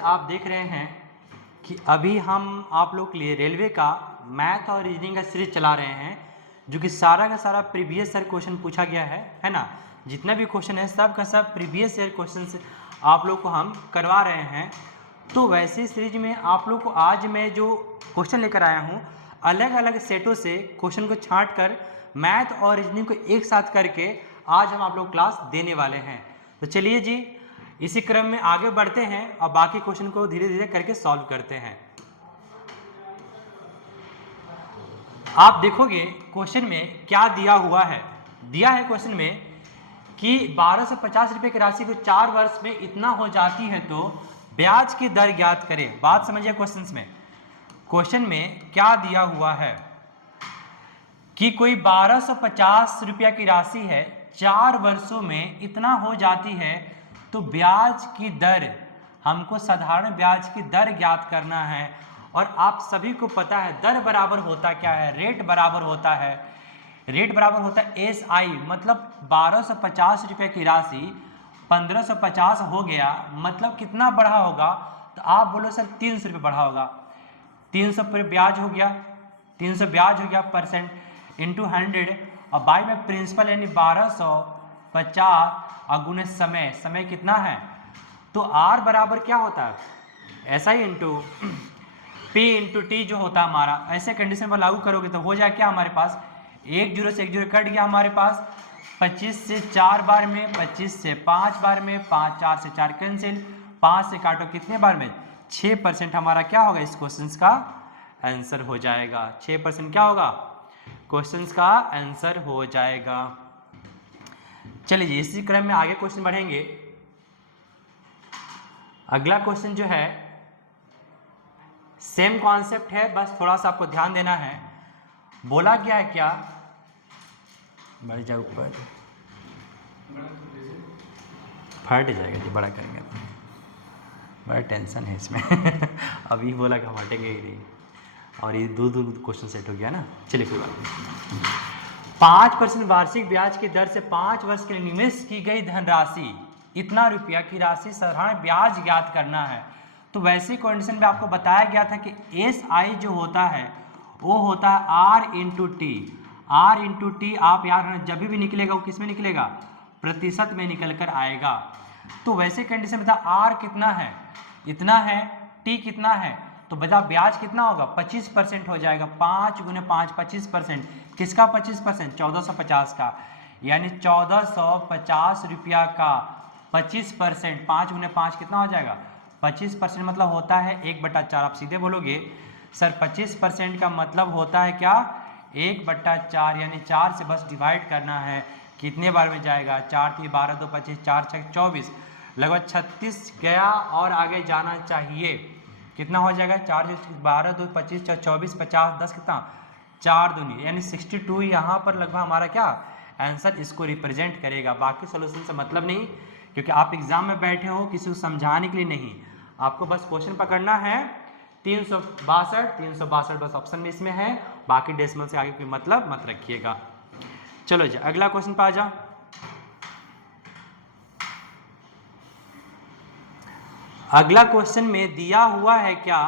आप देख रहे हैं कि अभी हम आप लोग के लिए रेलवे का मैथ और रीजनिंग का सीरीज चला रहे हैं, जो कि सारा का सारा प्रीवियस ईयर क्वेश्चन पूछा गया है ना। जितना भी क्वेश्चन है सब का सब प्रीवियस ईयर क्वेश्चन से आप लोग को हम करवा रहे हैं। तो वैसे सीरीज में आप लोग को आज मैं जो क्वेश्चन लेकर आया हूँ, अलग अलग सेटों से क्वेश्चन को छांट कर मैथ और रीजनिंग को एक साथ करके आज हम आप लोग क्लास देने वाले हैं। तो चलिए जी, इसी क्रम में आगे बढ़ते हैं और बाकी क्वेश्चन को धीरे धीरे करके सॉल्व करते हैं। आप देखोगे क्वेश्चन में क्या दिया हुआ है। दिया है क्वेश्चन में कि 1250 रुपये की राशि को 4 वर्ष में इतना हो जाती है तो ब्याज की दर ज्ञात करें। बात समझिए क्वेश्चन में क्या दिया हुआ है कि कोई 1250 रुपया की राशि है, 4 वर्षों में इतना हो जाती है तो ब्याज की दर, हमको साधारण ब्याज की दर ज्ञात करना है। और आप सभी को पता है दर बराबर होता क्या है, रेट बराबर होता है। रेट बराबर होता है SI, मतलब 1250 रुपये की राशि 1550 हो गया, मतलब कितना बढ़ा होगा। तो आप बोलो सर 300 रुपये बढ़ा होगा। 300 पर ब्याज हो गया, 300 ब्याज हो गया परसेंट इंटू 100 और बाई में प्रिंसिपल यानी 1250 और गुने समय, समय कितना है तो R बराबर क्या होता है ऐसा ही इंटू P इंटू T जो होता है हमारा। ऐसे कंडीशन पर लागू करोगे तो हो जाए क्या हमारे पास 1 जीरो से 1 जीरो कट गया हमारे पास, 25 से 4 बार में, 25 से 5 बार में, 5 4 से 4 कैंसिल, 5 से काटो कितने बार में 6% हमारा क्या होगा इस क्वेश्चन का आंसर हो जाएगा। 6% क्या होगा क्वेश्चन का आंसर हो जाएगा। चलिए इसी क्रम में आगे क्वेश्चन बढ़ेंगे। अगला क्वेश्चन जो है सेम कॉन्सेप्ट है, बस थोड़ा सा आपको ध्यान देना है। बोला गया है क्या, बढ़ जाओ ऊपर, फट जाएगा जी, बड़ा करेंगे, बड़ा टेंशन है इसमें अभी बोला कि हम हटेंगे ही नहीं और ये दो क्वेश्चन सेट हो गया ना। चलिए कोई बात नहीं। 5% वार्षिक ब्याज की दर से 5 वर्ष के लिए निवेश की गई धनराशि इतना रुपया की राशि साधारण ब्याज ज्ञात करना है। तो वैसी कंडीशन में आपको बताया गया था कि SI जो होता है वो होता है R into T. R into T आप यार जब भी निकलेगा वो किस में निकलेगा, प्रतिशत में निकल कर आएगा। तो वैसे कंडीशन में था R कितना है इतना है, T कितना है, तो बता ब्याज कितना होगा 25% हो जाएगा। 5 गुने 5 25%, किसका 25%, 1450 का, यानी 1450 रुपया का 25%। 5 गुने 5 कितना हो जाएगा 25%, मतलब होता है 1/4। आप सीधे बोलोगे सर 25% का मतलब होता है क्या 1/4, यानी 4 से बस डिवाइड करना है, कितने बार में जाएगा 4 3 12 2 25 4 6 24, लगभग 36 गया और आगे जाना चाहिए। कितना हो जाएगा 4 12 2 25 24 50 10 कितना 4 दूनी, यानी 62 यहाँ पर लगभग हमारा क्या आंसर इसको रिप्रेजेंट करेगा। बाकी सोल्यूशन से मतलब नहीं, क्योंकि आप एग्जाम में बैठे हो किसी को समझाने के लिए नहीं, आपको बस क्वेश्चन पकड़ना है। 362 बस ऑप्शन में इसमें है, बाकी डेसिमल से आगे कोई मतलब मत रखिएगा। चलो जी अगला क्वेश्चन पे आ जाओ। अगला क्वेश्चन में दिया हुआ है क्या,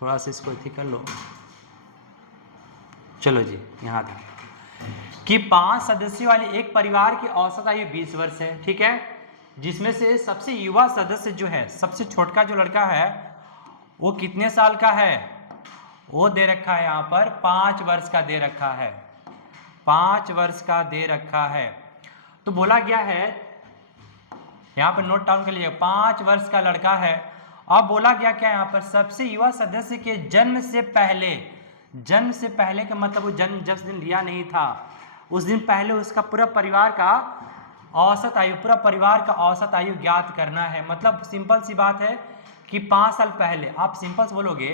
थोड़ा सा इसको इसी कर लो। चलो जी यहाँ था कि 5 सदस्यों वाले एक परिवार की औसत आयु 20 वर्ष है, ठीक है, जिसमें से सबसे युवा सदस्य जो है, सबसे छोटका जो लड़का है वो कितने साल का है, वो दे रखा है यहाँ पर 5 वर्ष का दे रखा है, 5 वर्ष का दे रखा है। तो बोला गया है यहाँ पर नोट डाउन कर लीजिए, 5 वर्ष का लड़का है। अब बोला गया क्या यहाँ पर सबसे युवा सदस्य के जन्म से पहले, जन्म से पहले का मतलब वो जन्म जिस दिन लिया नहीं था उस दिन पहले उसका पूरा परिवार का औसत आयु, पूरा परिवार का औसत आयु ज्ञात करना है। मतलब सिंपल सी बात है कि 5 साल पहले, आप सिंपल से बोलोगे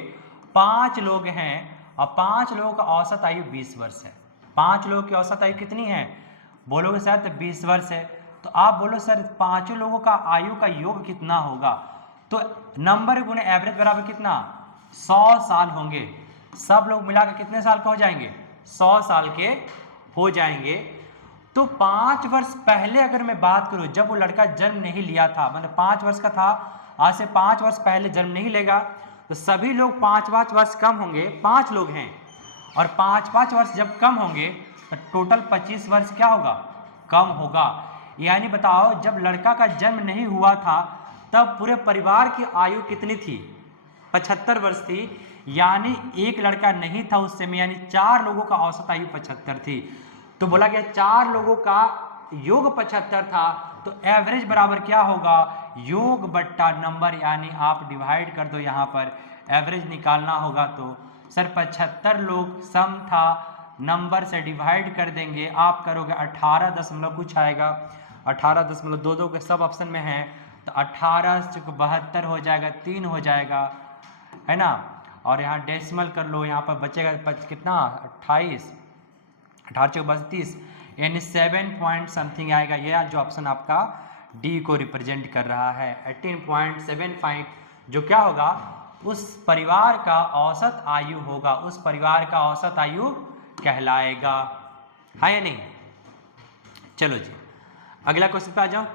5 लोग हैं और 5 लोगों का औसत आयु 20 वर्ष है। 5 लोगों की औसत आयु कितनी है बोलोगे सर तो 20 वर्ष है। तो आप बोलो सर 5 लोगों का आयु का योग कितना होगा, तो नंबर गुने एवरेज बराबर कितना 100 साल होंगे। सब लोग मिलाकर कितने साल के हो जाएंगे 100 साल के हो जाएंगे। तो 5 वर्ष पहले अगर मैं बात करूं जब वो लड़का जन्म नहीं लिया था, मतलब 5 वर्ष का था आज से 5 वर्ष पहले जन्म नहीं लेगा तो सभी लोग 5-5 वर्ष कम होंगे, 5 लोग हैं और 5-5 वर्ष जब कम होंगे तो टोटल 25 वर्ष क्या होगा, कम होगा। यानी बताओ जब लड़का का जन्म नहीं हुआ था तब पूरे परिवार की आयु कितनी थी, 75 वर्ष थी। यानी एक लड़का नहीं था उस समय, यानी 4 लोगों का औसत आयु 75 थी। तो बोला गया 4 लोगों का योग 75 था तो एवरेज बराबर क्या होगा, योग बट्टा नंबर, यानी आप डिवाइड कर दो, यहाँ पर एवरेज निकालना होगा तो सर 75 लोग सम था, नंबर से डिवाइड कर देंगे, आप करोगे 18 दशमलव कुछ आएगा, 18.22 के सब ऑप्शन में है तो 18×72 हो जाएगा, 3 हो जाएगा, है ना। और यहाँ डेसिमल कर लो, यहाँ पर बचेगा कितना 28, 18×32 यानी 7 पॉइंट समथिंग आएगा। यह जो ऑप्शन आपका डी को रिप्रेजेंट कर रहा है, 18.75 जो क्या होगा उस परिवार का औसत आयु होगा, उस परिवार का औसत आयु कहलाएगा, है या नहीं। चलो जी अगला क्वेश्चन पे आ जाओ।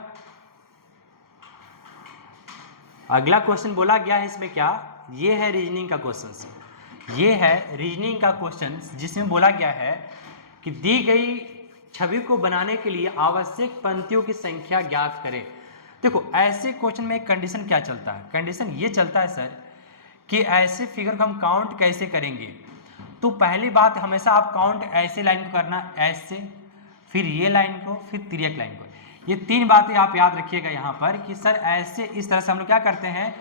अगला क्वेश्चन बोला गया है इसमें क्या, ये है रीजनिंग का क्वेश्चन, ये है रीजनिंग का क्वेश्चन जिसमें बोला गया है कि दी गई छवि को बनाने के लिए आवश्यक पंक्तियों की संख्या ज्ञात करें। देखो ऐसे क्वेश्चन में एक कंडीशन क्या चलता है, कंडीशन ये चलता है सर कि ऐसे फिगर को हम काउंट कैसे करेंगे। तो पहली बात हमेशा आप काउंट ऐसे लाइन को करना, ऐसे, फिर ये लाइन को, फिर तिर्यक लाइन को। ये 3 बातें आप याद रखिएगा यहाँ पर कि सर ऐसे इस तरह से हम लोग क्या करते हैं,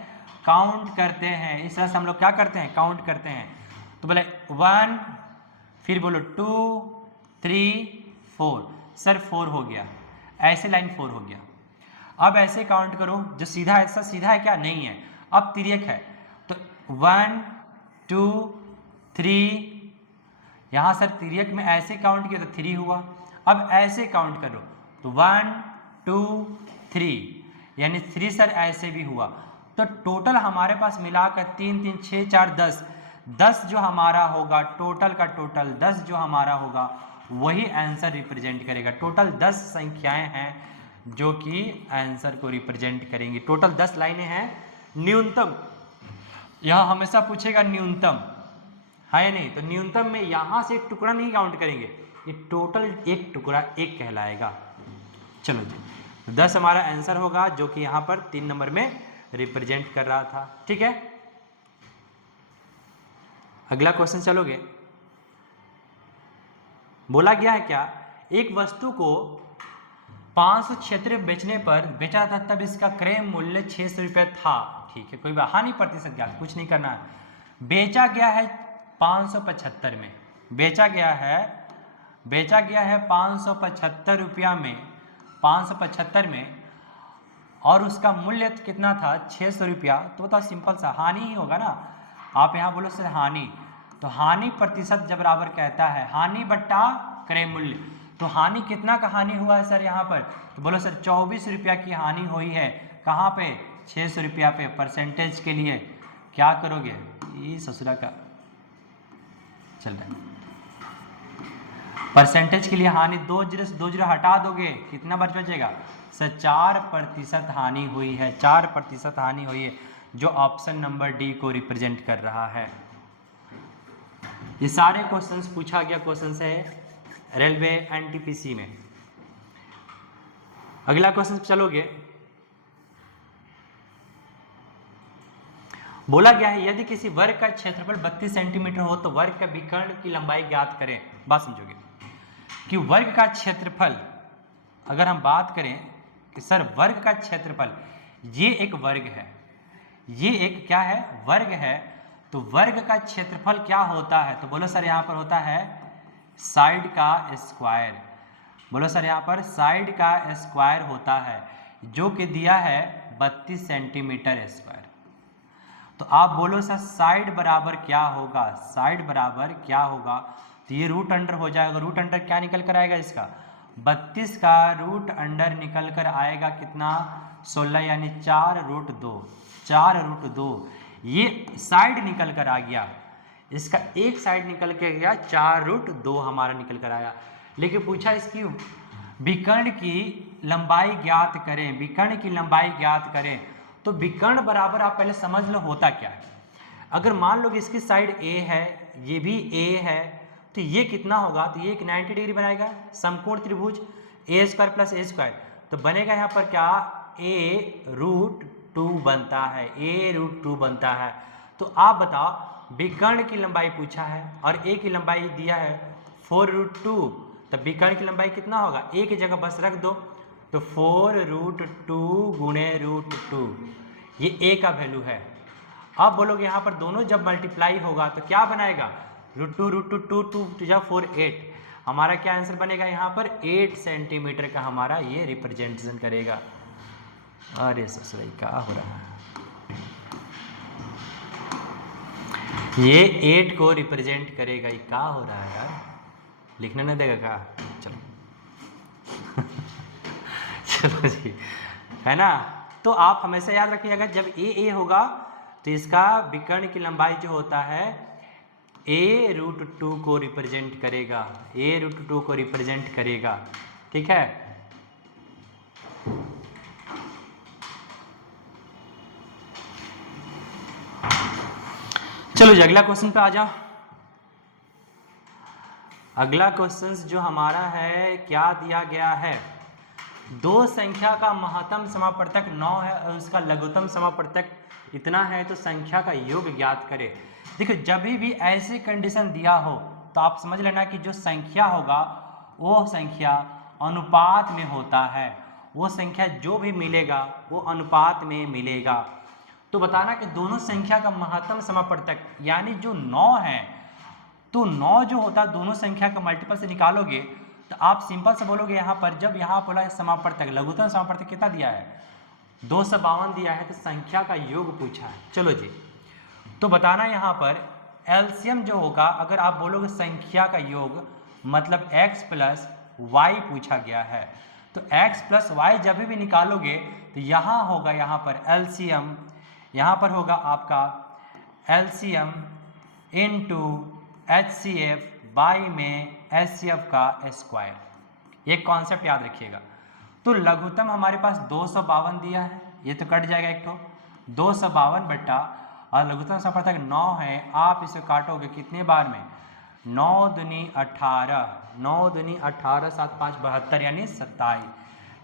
काउंट करते हैं, इस तरह से हम लोग क्या करते हैं, काउंट करते हैं। तो बोले 1, फिर बोलो 2, 3, 4, सर 4 हो गया, ऐसे लाइन 4 हो गया। अब ऐसे काउंट करो, जो सीधा है सर सीधा है क्या, नहीं है, अब तिर्यक है तो 1, 2, 3, यहाँ सर तिर्यक में ऐसे काउंट किया तो 3 हुआ। अब ऐसे काउंट करो तो 1, 2, 3 यानी 3 सर ऐसे भी हुआ। तो टोटल हमारे पास मिलाकर 3, 3, 6, 4, 10, 10 जो हमारा होगा टोटल का टोटल 10 जो हमारा होगा वही आंसर रिप्रेजेंट करेगा। टोटल 10 संख्याएं हैं जो कि आंसर को रिप्रेजेंट करेंगी। टोटल 10 लाइनें हैं। न्यूनतम यहाँ हमेशा पूछेगा न्यूनतम है या नहीं, तो न्यूनतम में यहाँ से एक टुकड़ा नहीं काउंट करेंगे, ये टोटल एक टुकड़ा एक कहलाएगा। चलो जी 10 हमारा आंसर होगा जो कि यहाँ पर 3 नंबर में रिप्रेजेंट कर रहा था। ठीक है अगला क्वेश्चन चलोगे। बोला गया है क्या, एक वस्तु को 500 क्षेत्र बेचने पर बेचा था तब इसका क्रय मूल्य 600 रुपये था। ठीक है कोई हानि प्रतिशत ज्ञात, कुछ नहीं करना है। बेचा गया है 575 में, बेचा गया है 575 रुपया में, 575 में, और उसका मूल्य कितना था 600 रुपया। तो बता सिंपल सा हानि ही होगा ना। आप यहाँ बोलो सर हानि, तो हानि प्रतिशत जब बराबर कहता है हानि बट्टा क्रय मूल्य, तो हानि कितना का हानि हुआ है सर यहाँ पर, तो बोलो सर 24 रुपया की हानि हुई है। कहाँ पे 600 रुपया पे। परसेंटेज के लिए क्या करोगे, ये ससुरा का चल रहा है। परसेंटेज के लिए हानि 2 0 से 2 0 हटा दोगे, कितना बचेगा सर 4% हानि हुई है, 4% हानि हुई है, जो ऑप्शन नंबर डी को रिप्रेजेंट कर रहा है। ये सारे क्वेश्चंस पूछा गया क्वेश्चंस है रेलवे एनटीपीसी में। अगला क्वेश्चन चलोगे। बोला गया है यदि किसी वर्ग का क्षेत्रफल 32 सेंटीमीटर हो तो वर्ग का विकर्ण की लंबाई ज्ञात करें। बात समझोगे कि वर्ग का क्षेत्रफल, अगर हम बात करें कि सर वर्ग का क्षेत्रफल, ये एक वर्ग है, ये एक क्या है वर्ग है, तो वर्ग का क्षेत्रफल क्या होता है, तो बोलो सर यहाँ पर होता है साइड का स्क्वायर। बोलो सर यहाँ पर साइड का स्क्वायर होता है जो कि दिया है 32 सेंटीमीटर स्क्वायर। तो आप बोलो सर साइड बराबर क्या होगा, साइड बराबर क्या होगा, तो ये रूट अंडर हो जाएगा। रूट अंडर क्या निकल कर आएगा इसका 32 का रूट अंडर निकल कर आएगा कितना 16 यानी 4√2, 4√2। ये साइड निकल कर आ गया, इसका एक साइड निकल के गया 4√2 हमारा निकल कर आया। लेकिन पूछा इसकी विकर्ण की लंबाई ज्ञात करें, विकर्ण की लंबाई ज्ञात करें, तो विकर्ण बराबर आप पहले समझ लो होता क्या है। अगर मान लो कि इसकी साइड ए है, ये भी ए है, तो ये कितना होगा, तो ये एक 90 डिग्री बनाएगा, समकोण त्रिभुज ए स्क्वायर प्लस ए स्क्वायर, तो बनेगा यहाँ पर क्या, a√2 बनता है, a√2 बनता है। तो आप बताओ विकर्ण की लंबाई पूछा है और ए की लंबाई दिया है 4√2, तब विकर्ण की लंबाई कितना होगा, ए की जगह बस रख दो, तो 4√2 गुणे √2, ये ए का वैल्यू है। अब बोलोगे यहाँ पर दोनों जब मल्टीप्लाई होगा तो क्या बनाएगा, √2 4 8, हमारा क्या आंसर बनेगा यहाँ पर 8 सेंटीमीटर का हमारा ये रिप्रेजेंटेशन करेगा। अरे ससुराई क्या हो रहा है, ये 8 को रिप्रेजेंट करेगा, ये क्या हो रहा है यार, लिखने नहीं देगा क्या, चलो चलो जी, है ना। तो आप हमेशा याद रखिएगा जब ए होगा तो इसका विकर्ण की लंबाई जो होता है a√2 को रिप्रेजेंट करेगा, a√2 को रिप्रेजेंट करेगा, ठीक है। चलो जी अगला क्वेश्चन पे आ जाओ। अगला क्वेश्चन जो हमारा है, क्या दिया गया है, दो संख्या का महत्तम समापवर्तक 9 है और उसका लघुत्तम समापवर्तक इतना है, तो संख्या का योग ज्ञात करें। देखो जब भी ऐसी कंडीशन दिया हो तो आप समझ लेना कि जो संख्या होगा वो संख्या अनुपात में होता है, वो संख्या जो भी मिलेगा वो अनुपात में मिलेगा। तो बताना कि दोनों संख्या का महत्तम समापवर्तक यानी जो 9 है, तो 9 जो होता है दोनों संख्या का मल्टीपल से निकालोगे तो आप सिंपल से बोलोगे यहाँ पर, जब यहाँ बोला समापवर्तक लघुत्तम समापवर्तक कितना दिया है, 252 दिया है, तो संख्या का योग पूछा है। चलो जी, तो बताना यहाँ पर एलसीएम जो होगा, अगर आप बोलोगे संख्या का योग मतलब x प्लस वाई पूछा गया है, तो x प्लस वाई जब भी निकालोगे तो यहाँ होगा, यहाँ पर एलसीएम, यहाँ पर होगा आपका एलसीएम इनटू HCF बाई में HCF का स्क्वायर, ये कॉन्सेप्ट याद रखिएगा। तो लघुत्तम हमारे पास 252 दिया है, ये तो कट जाएगा एक तो 252 बट्टा, और लघुत्तम समापवर्तक 9 है, आप इसे काटोगे कितने बार में, 9 दूनी 18, 9 दूनी 18, 7 5 72 यानी 27,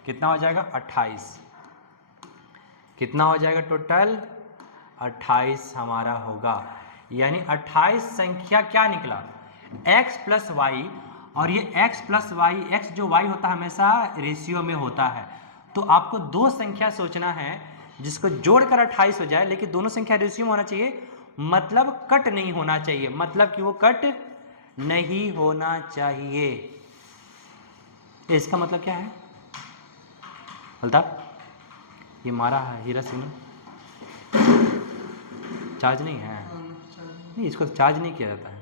कितना हो जाएगा 28, कितना हो जाएगा टोटल 28 हमारा होगा, यानी 28 संख्या क्या निकला x प्लस वाई, और ये x प्लस वाई, x जो y होता है हमेशा रेशियो में होता है, तो आपको दो संख्या सोचना है जिसको जोड़कर 28 हो जाए, लेकिन दोनों संख्या रेशियो में होना चाहिए, मतलब कट नहीं होना चाहिए, मतलब कि वो कट नहीं होना चाहिए। इसका मतलब क्या है बोलता, ये मारा है हीरा सिंह, चार्ज नहीं है, नहीं इसको चार्ज नहीं किया जाता है,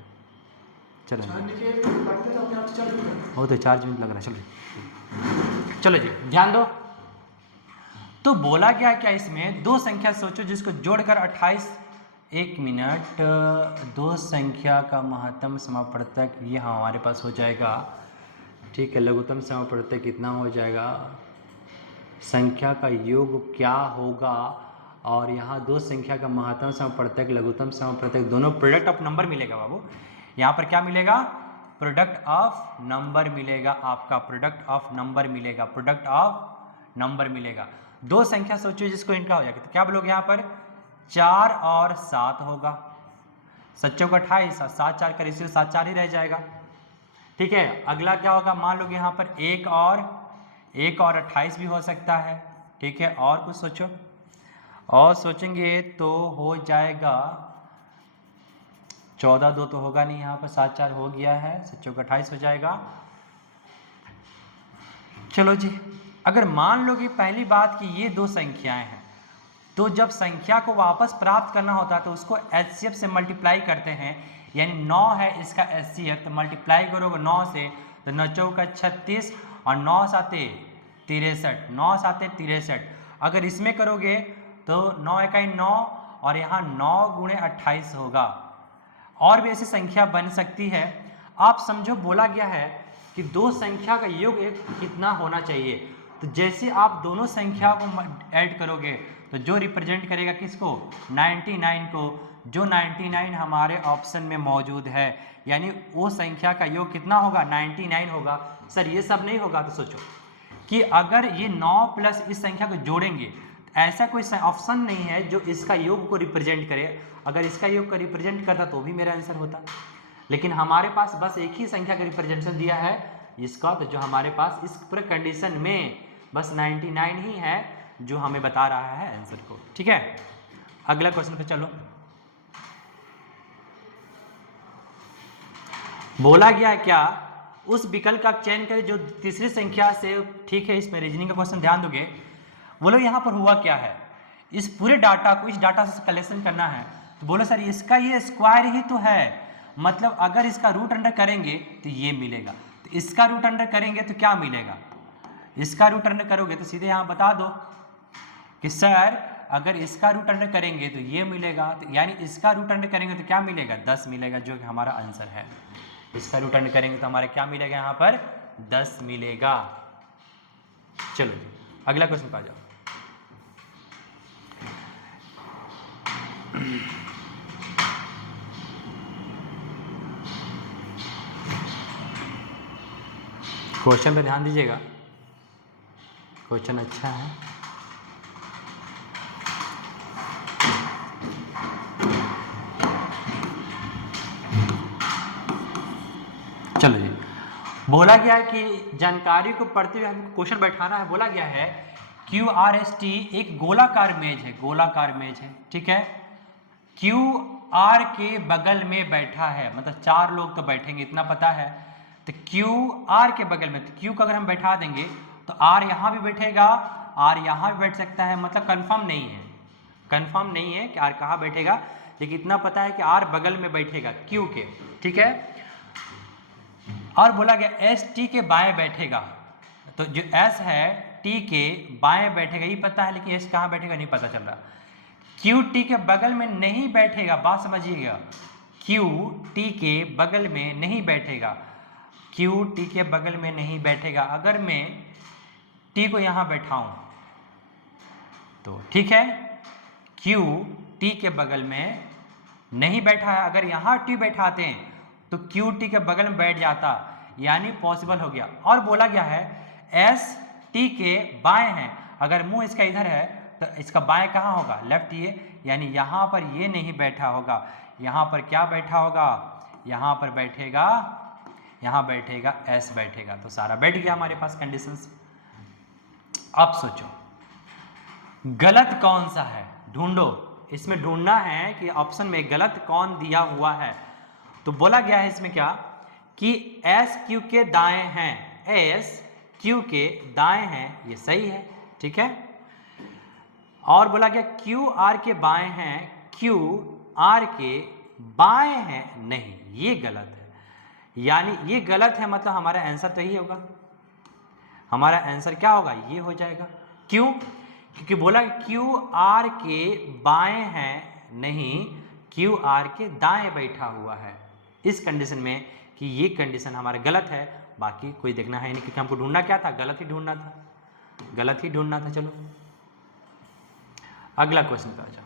चलो वो तो 4 मिनट लग रहा है, चलो चलो जी ध्यान दो। तो बोला गया क्या, इसमें दो संख्या सोचो जिसको जोड़कर 28, 1 मिनट, दो संख्या का महत्तम समापवर्तक ये हमारे पास हो जाएगा, ठीक है, लघुत्तम समापवर्तक कितना हो जाएगा, संख्या का योग क्या होगा, और यहाँ दो संख्या का महत्तम समापवर्तक लघुत्तम समापवर्तक दोनों प्रोडक्ट ऑफ नंबर मिलेगा बाबू, यहाँ पर क्या मिलेगा, प्रोडक्ट ऑफ नंबर मिलेगा, आपका प्रोडक्ट ऑफ नंबर मिलेगा, प्रोडक्ट ऑफ नंबर मिलेगा। दो संख्या सोचो जिसको इनका हो जाएगा, तो क्या बोलोगे यहाँ पर 4 और 7 होगा, 7 चौक 28 और 7 4 का रेशियो 7 4 ही रह जाएगा, ठीक है। अगला क्या होगा, मान लो यहाँ पर 1 और 28 भी हो सकता है, ठीक है। और कुछ सोचो, और सोचेंगे तो हो जाएगा 14 2 तो होगा नहीं, यहाँ पर 7 4 हो गया है, 7 चौक 28 हो जाएगा। चलो जी, अगर मान लो कि पहली बात कि ये दो संख्याएं हैं, तो जब संख्या को वापस प्राप्त करना होता है तो उसको HCF से मल्टीप्लाई करते हैं, यानी 9 है इसका HCF, तो मल्टीप्लाई करोगे 9 से, तो 9 चौका 36 और 9 साते 63, 9 साते 63, अगर इसमें करोगे तो 9 इकाई 9 और यहाँ 9 गुणे 28 होगा, और भी ऐसी संख्या बन सकती है। आप समझो बोला गया है कि दो संख्या का योग एक कितना होना चाहिए, तो जैसे आप दोनों संख्या को ऐड करोगे तो जो रिप्रेजेंट करेगा किसको, 99 को, जो 99 हमारे ऑप्शन में मौजूद है, यानी वो संख्या का योग कितना होगा, 99 होगा। सर ये सब नहीं होगा, तो सोचो कि अगर ये 9 प्लस इस संख्या को जोड़ेंगे, ऐसा कोई ऑप्शन नहीं है जो इसका योग को रिप्रेजेंट करे। अगर इसका योग को रिप्रेजेंट करता तो भी मेरा आंसर होता, लेकिन हमारे पास बस एक ही संख्या का रिप्रेजेंटेशन दिया है इसका, तो जो हमारे पास इस पूरे कंडीशन में बस 99 ही है जो हमें बता रहा है आंसर को। ठीक है, अगला क्वेश्चन पे चलो। बोला गया है क्या, उस विकल्प का चयन करें जो तीसरी संख्या से, ठीक है, इसमें रीजनिंग का क्वेश्चन ध्यान दोगे। बोलो यहाँ पर हुआ क्या है, इस पूरे डाटा को इस डाटा से कलेक्शन करना है, तो बोलो सर इसका ये स्क्वायर ही तो है, मतलब अगर इसका रूट अंडर करेंगे तो ये मिलेगा, तो इसका रूट अंडर करेंगे तो क्या मिलेगा, इसका रूट अंडर करोगे तो सीधे यहाँ बता दो कि सर अगर इसका रूट अंडर करेंगे तो ये मिलेगा, तो यानी इसका रूट अंडर करेंगे तो क्या मिलेगा, 10 मिलेगा, जो कि हमारा आंसर है। इसका रूट अंडर करेंगे तो हमारा क्या मिलेगा, यहाँ पर 10 मिलेगा। चलो अगला क्वेश्चन पे आ जाओ। क्वेश्चन पे ध्यान दीजिएगा, क्वेश्चन अच्छा है। चलो जी, बोला गया है कि जानकारी को पढ़ते हुए हमको क्वेश्चन बैठाना है। बोला गया है QRST एक गोलाकार मेज है, गोलाकार मेज है, ठीक है, QR के बगल में बैठा है, मतलब 4 लोग तो बैठेंगे इतना पता है, तो QR के बगल में, तो Q को अगर हम बैठा देंगे तो R यहाँ भी बैठेगा, R यहाँ भी बैठ सकता है, मतलब कंफर्म नहीं है, कंफर्म नहीं है कि R कहाँ बैठेगा, लेकिन इतना पता है कि R बगल में बैठेगा Q के, ठीक है। और बोला गया S T के बाएं बैठेगा, तो जो S है T के बाएं बैठेगा ये पता है, लेकिन S कहाँ बैठेगा नहीं पता चल रहा। Q T के बगल में नहीं बैठेगा, बात समझिएगा, Q T के बगल में नहीं बैठेगा, Q T के बगल में नहीं बैठेगा। अगर मैं T को यहाँ बैठाऊं तो ठीक है, Q T के बगल में नहीं बैठा है, अगर यहाँ T बैठाते हैं तो Q T के बगल में बैठ जाता, यानी पॉसिबल हो गया। और बोला गया है S T के बाएं हैं, अगर मुंह इसका इधर है तो इसका बाएं कहाँ होगा, लेफ्ट, ये, यानी यहाँ पर ये नहीं बैठा होगा, यहाँ पर क्या बैठा होगा, यहाँ पर बैठेगा, यहाँ बैठेगा S बैठेगा, तो सारा बैठ गया हमारे पास कंडीशंस। अब सोचो गलत कौन सा है, ढूंढो, इसमें ढूंढना है कि ऑप्शन में गलत कौन दिया हुआ है। तो बोला गया है इसमें क्या कि S Q के दाएं हैं, S Q के दाएं हैं, ये सही है, ठीक है। और बोला गया Q R के बाएं हैं, Q R के बाएं हैं, नहीं, ये गलत है, यानी ये गलत है, मतलब हमारा आंसर तो यही होगा, हमारा आंसर क्या होगा, ये हो जाएगा। क्यों, क्योंकि बोला Q R के बाएं हैं, नहीं, Q R के दाएं बैठा हुआ है, इस कंडीशन में कि ये कंडीशन हमारा गलत है, बाकी कोई देखना है नहीं, क्योंकि हमको ढूंढना क्या था, गलत ही ढूंढना था, गलत ही ढूंढना था। चलो अगला क्वेश्चन पे आ जाओ।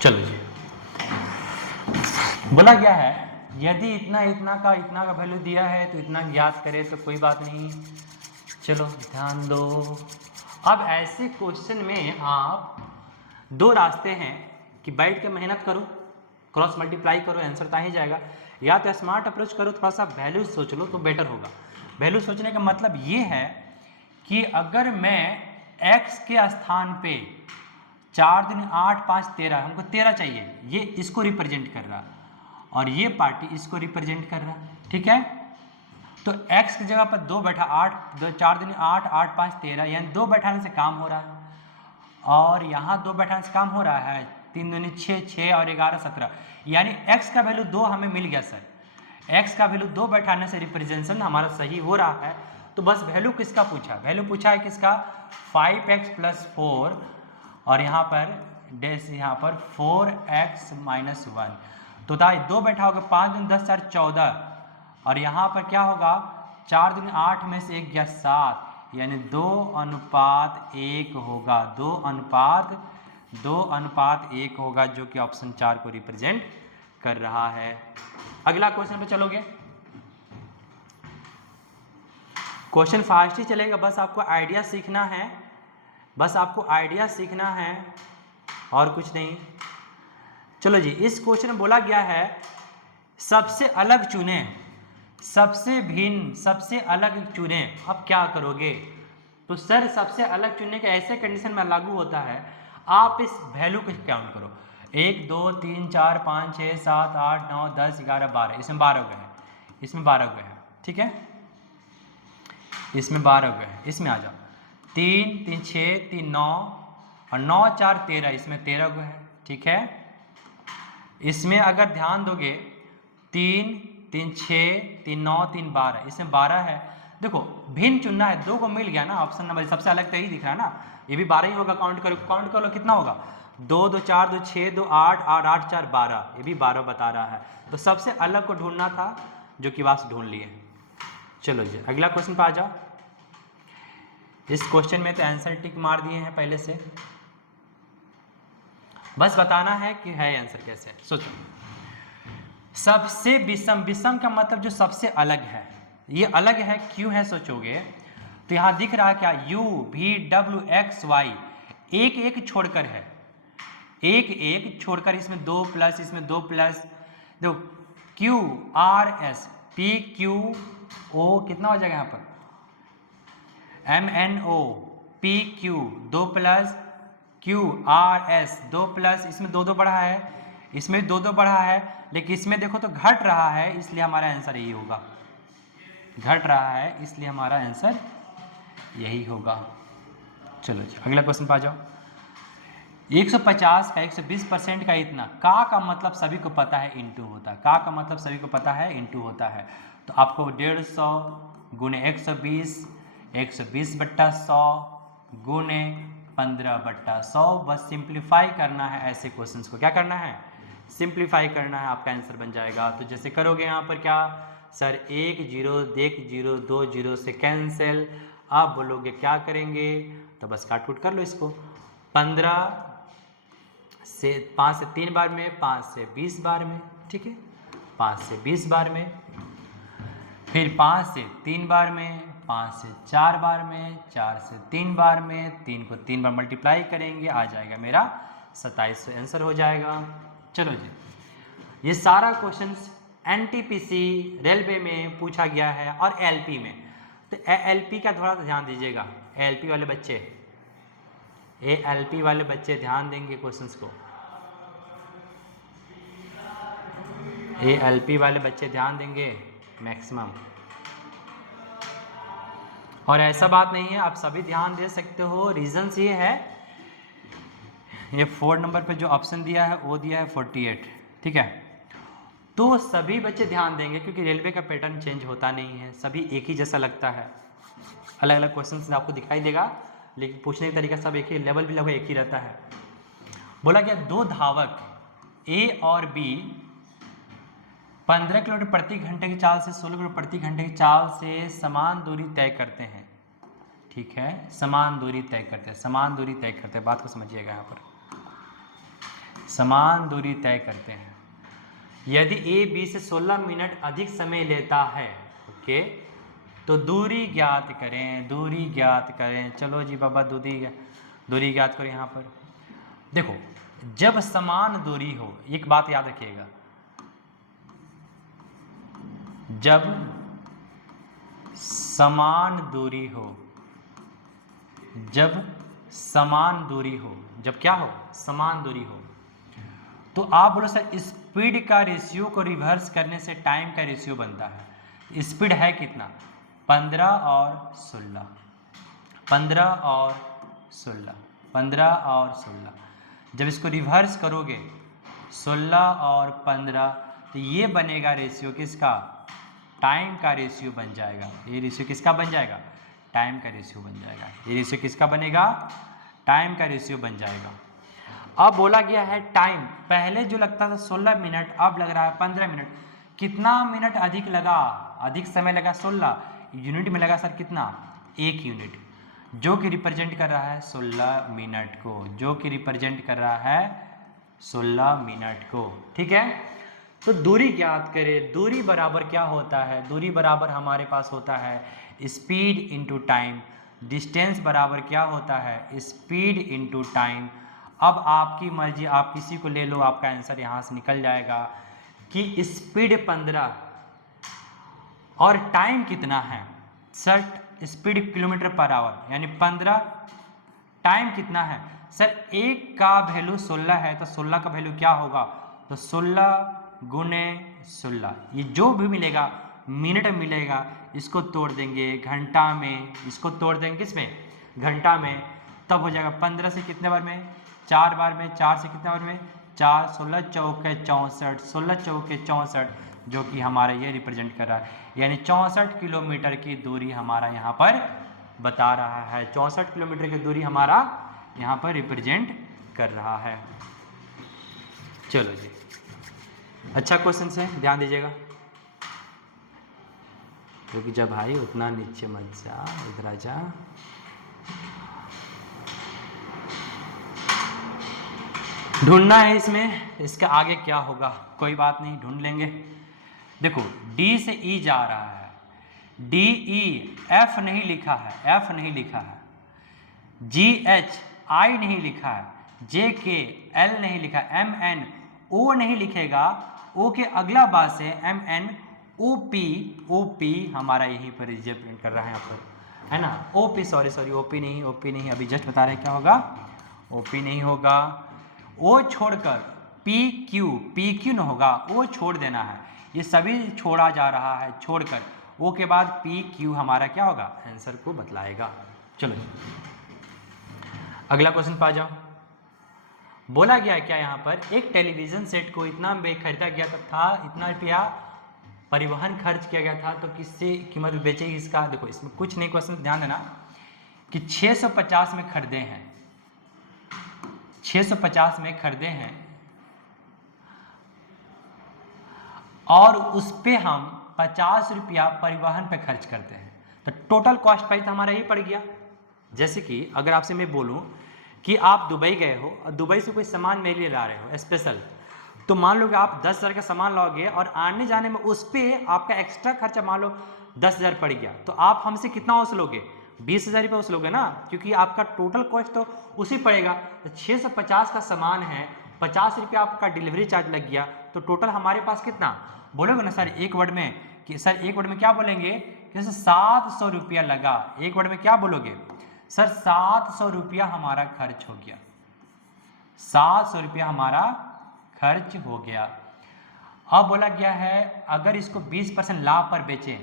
चलो जी, बोला गया है यदि इतना इतना का वैल्यू दिया है तो इतना ज्ञात करे, तो कोई बात नहीं, चलो ध्यान दो। अब ऐसे क्वेश्चन में आप दो रास्ते हैं कि बैठ के मेहनत करो, क्रॉस मल्टीप्लाई करो, आंसर तो आ ही जाएगा, या तो स्मार्ट अप्रोच करो, थोड़ा सा वैल्यू सोच लो तो बेटर होगा। वैल्यू सोचने का मतलब ये है कि अगर मैं x के स्थान पे 4 दूनी 8 5 13, हमको 13 चाहिए, ये इसको रिप्रेजेंट कर रहा और ये पार्टी इसको रिप्रेजेंट कर रहा, ठीक है। तो x की जगह पर 2 बैठा, 8 4 दूनी 8 8 5 13, यानी 2 बैठाने से काम हो रहा है, और यहाँ 2 बैठाने से काम हो रहा है, 3 दूनी 6 6 और 11 17, यानी x का वैल्यू 2 हमें मिल गया सर, x का वैल्यू 2 बैठाने से रिप्रेजेंटेशन हमारा सही हो रहा है। तो बस वैल्यू किसका पूछा, वैल्यू पूछा है किसका, 5x + 4 और यहाँ पर डैश, यहाँ पर 4x - 1, तो 2 बैठा होगा, 5 दूनी 10 4 14, और यहाँ पर क्या होगा, 4 दूनी 8 में से 1 गया 7, यानी 2:1 होगा, 2:1 होगा, जो कि ऑप्शन 4 को रिप्रेजेंट कर रहा है। अगला क्वेश्चन पे चलोगे। क्वेश्चन फास्ट ही चलेगा, बस आपको आइडिया सीखना है, बस आपको आइडिया सीखना है और कुछ नहीं। चलो जी, इस क्वेश्चन में बोला गया है सबसे अलग चुने, सबसे भिन्न, सबसे अलग चुने। अब क्या करोगे? तो सर सबसे अलग चुनने के ऐसे कंडीशन में लागू होता है, आप इस वैल्यू को काउंट करो, 1 2 3 4 5 6 7 8 9 10 11 12, इसमें 12 गए हैं, इसमें 12 गए हैं, ठीक है, इसमें 12 गए हैं, इसमें आ जाओ, 3 3 6 3 9 और 9 4 13, इसमें 13 गए हैं, ठीक है। इसमें अगर ध्यान दोगे 3 3 6 3 9 3 12, इसमें 12 है। देखो भिन्न चुनना है, 2 को मिल गया ना, ऑप्शन नंबर सबसे अलग तो यही दिख रहा है ना, ये भी 12 ही होगा। काउंट करो, काउंट कर लो कितना होगा, 2 2 4 2 6 2 8 8 8 4 12, ये भी 12 बता रहा है। तो सबसे अलग को ढूंढना था, जो कि बस ढूंढ लिए। चलो जी अगला क्वेश्चन पे आ जाओ। इस क्वेश्चन में तो आंसर टिक मार दिए हैं पहले से, बस बताना है कि है आंसर कैसे। सोचो, सबसे विषम, विषम का मतलब जो सबसे अलग है, ये अलग है क्यों है सोचोगे तो यहां दिख रहा है क्या, U V W X Y, एक एक छोड़कर है, एक एक छोड़कर, इसमें 2 प्लस, इसमें 2 प्लस, देखो Q R S P Q O, कितना हो जाएगा यहाँ पर, M N O P Q 2 plus, Q R S 2 plus, इसमें 2 2 बढ़ा है, इसमें 2 2 बढ़ा है, लेकिन इसमें देखो तो घट रहा है, इसलिए हमारा आंसर यही होगा, घट रहा है इसलिए हमारा आंसर यही होगा। चलो जी अगला क्वेश्चन पे आ जाओ। 150 का 120% का इतना, का मतलब सभी को पता है इंटू होता है, का मतलब सभी को पता है इंटू होता है। तो आपको 150 गुने 120, 120/100 गुने 15/100, बस सिंप्लीफाई करना है ऐसे क्वेश्चंस को, क्या करना है, सिंप्लीफाई करना है, आपका आंसर बन जाएगा। तो जैसे करोगे यहाँ पर क्या, सर 1 0 1 0 2 0 से कैंसिल, आप बोलोगे क्या करेंगे, तो बस काट कूट कर लो इसको, 15 से 5 से 3 बार में, 5 से 20 बार में, ठीक है, 5 से 20 बार में, फिर 5 से 3 बार में, 5 से 4 बार में, 4 से 3 बार में, 3 को 3 बार मल्टीप्लाई करेंगे, आ जाएगा मेरा 2700 आंसर हो जाएगा। चलो जी, ये सारा क्वेश्चंस एनटीपीसी रेलवे में पूछा गया है और एलपी में, तो एलपी का थोड़ा सा ध्यान दीजिएगा, एलपी वाले बच्चे, एलपी वाले बच्चे ध्यान देंगे क्वेश्चंस को, एलपी वाले बच्चे ध्यान देंगे मैक्सिमम। और ऐसा बात नहीं है, आप सभी ध्यान दे सकते हो, रीजंस ये है, ये 4 नंबर पे जो ऑप्शन दिया है वो दिया है 48, ठीक है, तो सभी बच्चे ध्यान देंगे क्योंकि रेलवे का पैटर्न चेंज होता नहीं है, सभी एक ही जैसा लगता है, अलग अलग क्वेश्चन आपको दिखाई देगा, लेकिन पूछने का तरीका सब एक ही, लेवल भी लगभग एक ही रहता है। बोला गया 2 धावक ए और बी 15 किलोमीटर प्रति घंटे की चाल से 16 किलोमीटर प्रति घंटे की चाल से समान दूरी तय करते हैं, ठीक है, समान दूरी तय करते हैं, समान दूरी तय करते हैं, बात को समझिएगा यहाँ पर, समान दूरी तय करते हैं। यदि ए बी से 16 मिनट अधिक समय लेता है, ओके, तो दूरी ज्ञात करें, दूरी ज्ञात करें। चलो जी बाबा दूरी ज्ञात करो। यहाँ पर देखो, जब समान दूरी हो, एक बात याद रखिएगा, जब समान दूरी हो, जब समान दूरी हो, जब क्या हो, समान दूरी हो, तो आप बोलो सर स्पीड का रेशियो को रिवर्स करने से टाइम का रेशियो बनता है। स्पीड है कितना, 15 और 16, 15 और 16, 15 और 16, जब इसको रिवर्स करोगे 16 और 15, तो ये बनेगा रेशियो किसका, टाइम का रेशियो बन जाएगा। ये रेशियो किसका बन जाएगा, टाइम का रेशियो बन जाएगा। ये रेशियो किसका बनेगा, टाइम का रेशियो बन जाएगा। अब बोला गया है टाइम, पहले जो लगता था 16 मिनट अब लग रहा है 15 मिनट। कितना मिनट अधिक लगा, अधिक समय लगा 16, यूनिट में लगा सर कितना, 1 यूनिट, जो कि रिप्रेजेंट कर रहा है 16 मिनट को, जो कि रिप्रेजेंट कर रहा है 16 मिनट को। ठीक है, तो दूरी ज्ञात करें। दूरी बराबर क्या होता है, दूरी बराबर हमारे पास होता है स्पीड इंटू टाइम। डिस्टेंस बराबर क्या होता है, स्पीड इंटू टाइम। अब आपकी मर्जी, आप किसी को ले लो, आपका आंसर यहाँ से निकल जाएगा कि स्पीड 15 और टाइम कितना है sir, speed kilometre per hour यानी 15, टाइम कितना है सर, 1 का वैल्यू 16 है तो 16 का वैल्यू क्या होगा, तो 16 गुने 16, ये जो भी मिलेगा मिनट में मिलेगा, इसको तोड़ देंगे घंटा में, इसको तोड़ देंगे किसमें, घंटा में, तब हो जाएगा 15 से कितने बार में, 4 बार में, 4 से कितने बार में, 4, 16 चौके 64, 16 चौके 64, जो कि हमारा ये रिप्रेजेंट कर रहा है, यानी 64 किलोमीटर की दूरी हमारा यहाँ पर बता रहा है, 64 किलोमीटर की दूरी हमारा यहाँ पर रिप्रेजेंट कर रहा है। चलो जी, अच्छा क्वेश्चन है, ध्यान दीजिएगा। रुक जा भाई, उतना नीचे मत जा, इधर आ जा। ढूंढना है इसमें, इसके आगे क्या होगा कोई बात नहीं, ढूंढ लेंगे। देखो डी से ई जा रहा है, डी ई, एफ नहीं लिखा है, एफ नहीं लिखा है, जी एच आई नहीं लिखा है, जे के एल नहीं लिखा, एम एन ओ नहीं लिखेगा, ओ के अगला बात से M N O P, O P हमारा यहीं पर रिप्रेजेंट कर रहा है यहाँ पर, है ना, O P, sorry O P नहीं, ओ पी नहीं, अभी जस्ट बता रहे हैं क्या होगा, ओ पी नहीं होगा, ओ छोड़कर पी क्यू, पी क्यू न होगा, ओ छोड़ देना है, ये सभी छोड़ा जा रहा है, छोड़कर ओ के बाद पी क्यू हमारा क्या होगा, आंसर को बतलाएगा। चलो अगला क्वेश्चन पा जाओ। बोला गया क्या यहाँ पर, एक टेलीविजन सेट को इतना में खरीदा गया था, इतना रुपया परिवहन खर्च किया गया था, तो किससे कीमत बेचेगी इसका। देखो इसमें कुछ नहीं, क्वेश्चन ध्यान देना कि 650 में खरीदे हैं, 650 में खरीदे हैं और उस पे हम 50 रुपया परिवहन पे खर्च करते हैं, तो टोटल कॉस्ट प्राइस हमारा यही पड़ गया। जैसे कि अगर आपसे मैं बोलूं कि आप दुबई गए हो और दुबई से कोई सामान मेरे लिए ला रहे हो स्पेशल, तो मान लो कि आप 10,000 का सामान लाओगे और आने जाने में उस पर आपका एक्स्ट्रा खर्चा मान लो 10,000 पड़ गया, तो आप हमसे कितना वसूलोगे, 20,000 रुपये वसूलोगे ना, क्योंकि आपका टोटल कॉस्ट तो उसी पड़ेगा। तो 650 का सामान है, 50 रुपया आपका डिलीवरी चार्ज लग गया, तो टोटल हमारे पास कितना बोलोगे ना सर एक वर्ड में, कि सर एक वर्ड में क्या बोलेंगे कि सर 700 रुपया लगा, एक वर्ड में क्या बोलोगे सर 700 रुपया हमारा खर्च हो गया, 700 रुपया हमारा खर्च हो गया। अब बोला गया है अगर इसको 20% लाभ पर बेचें,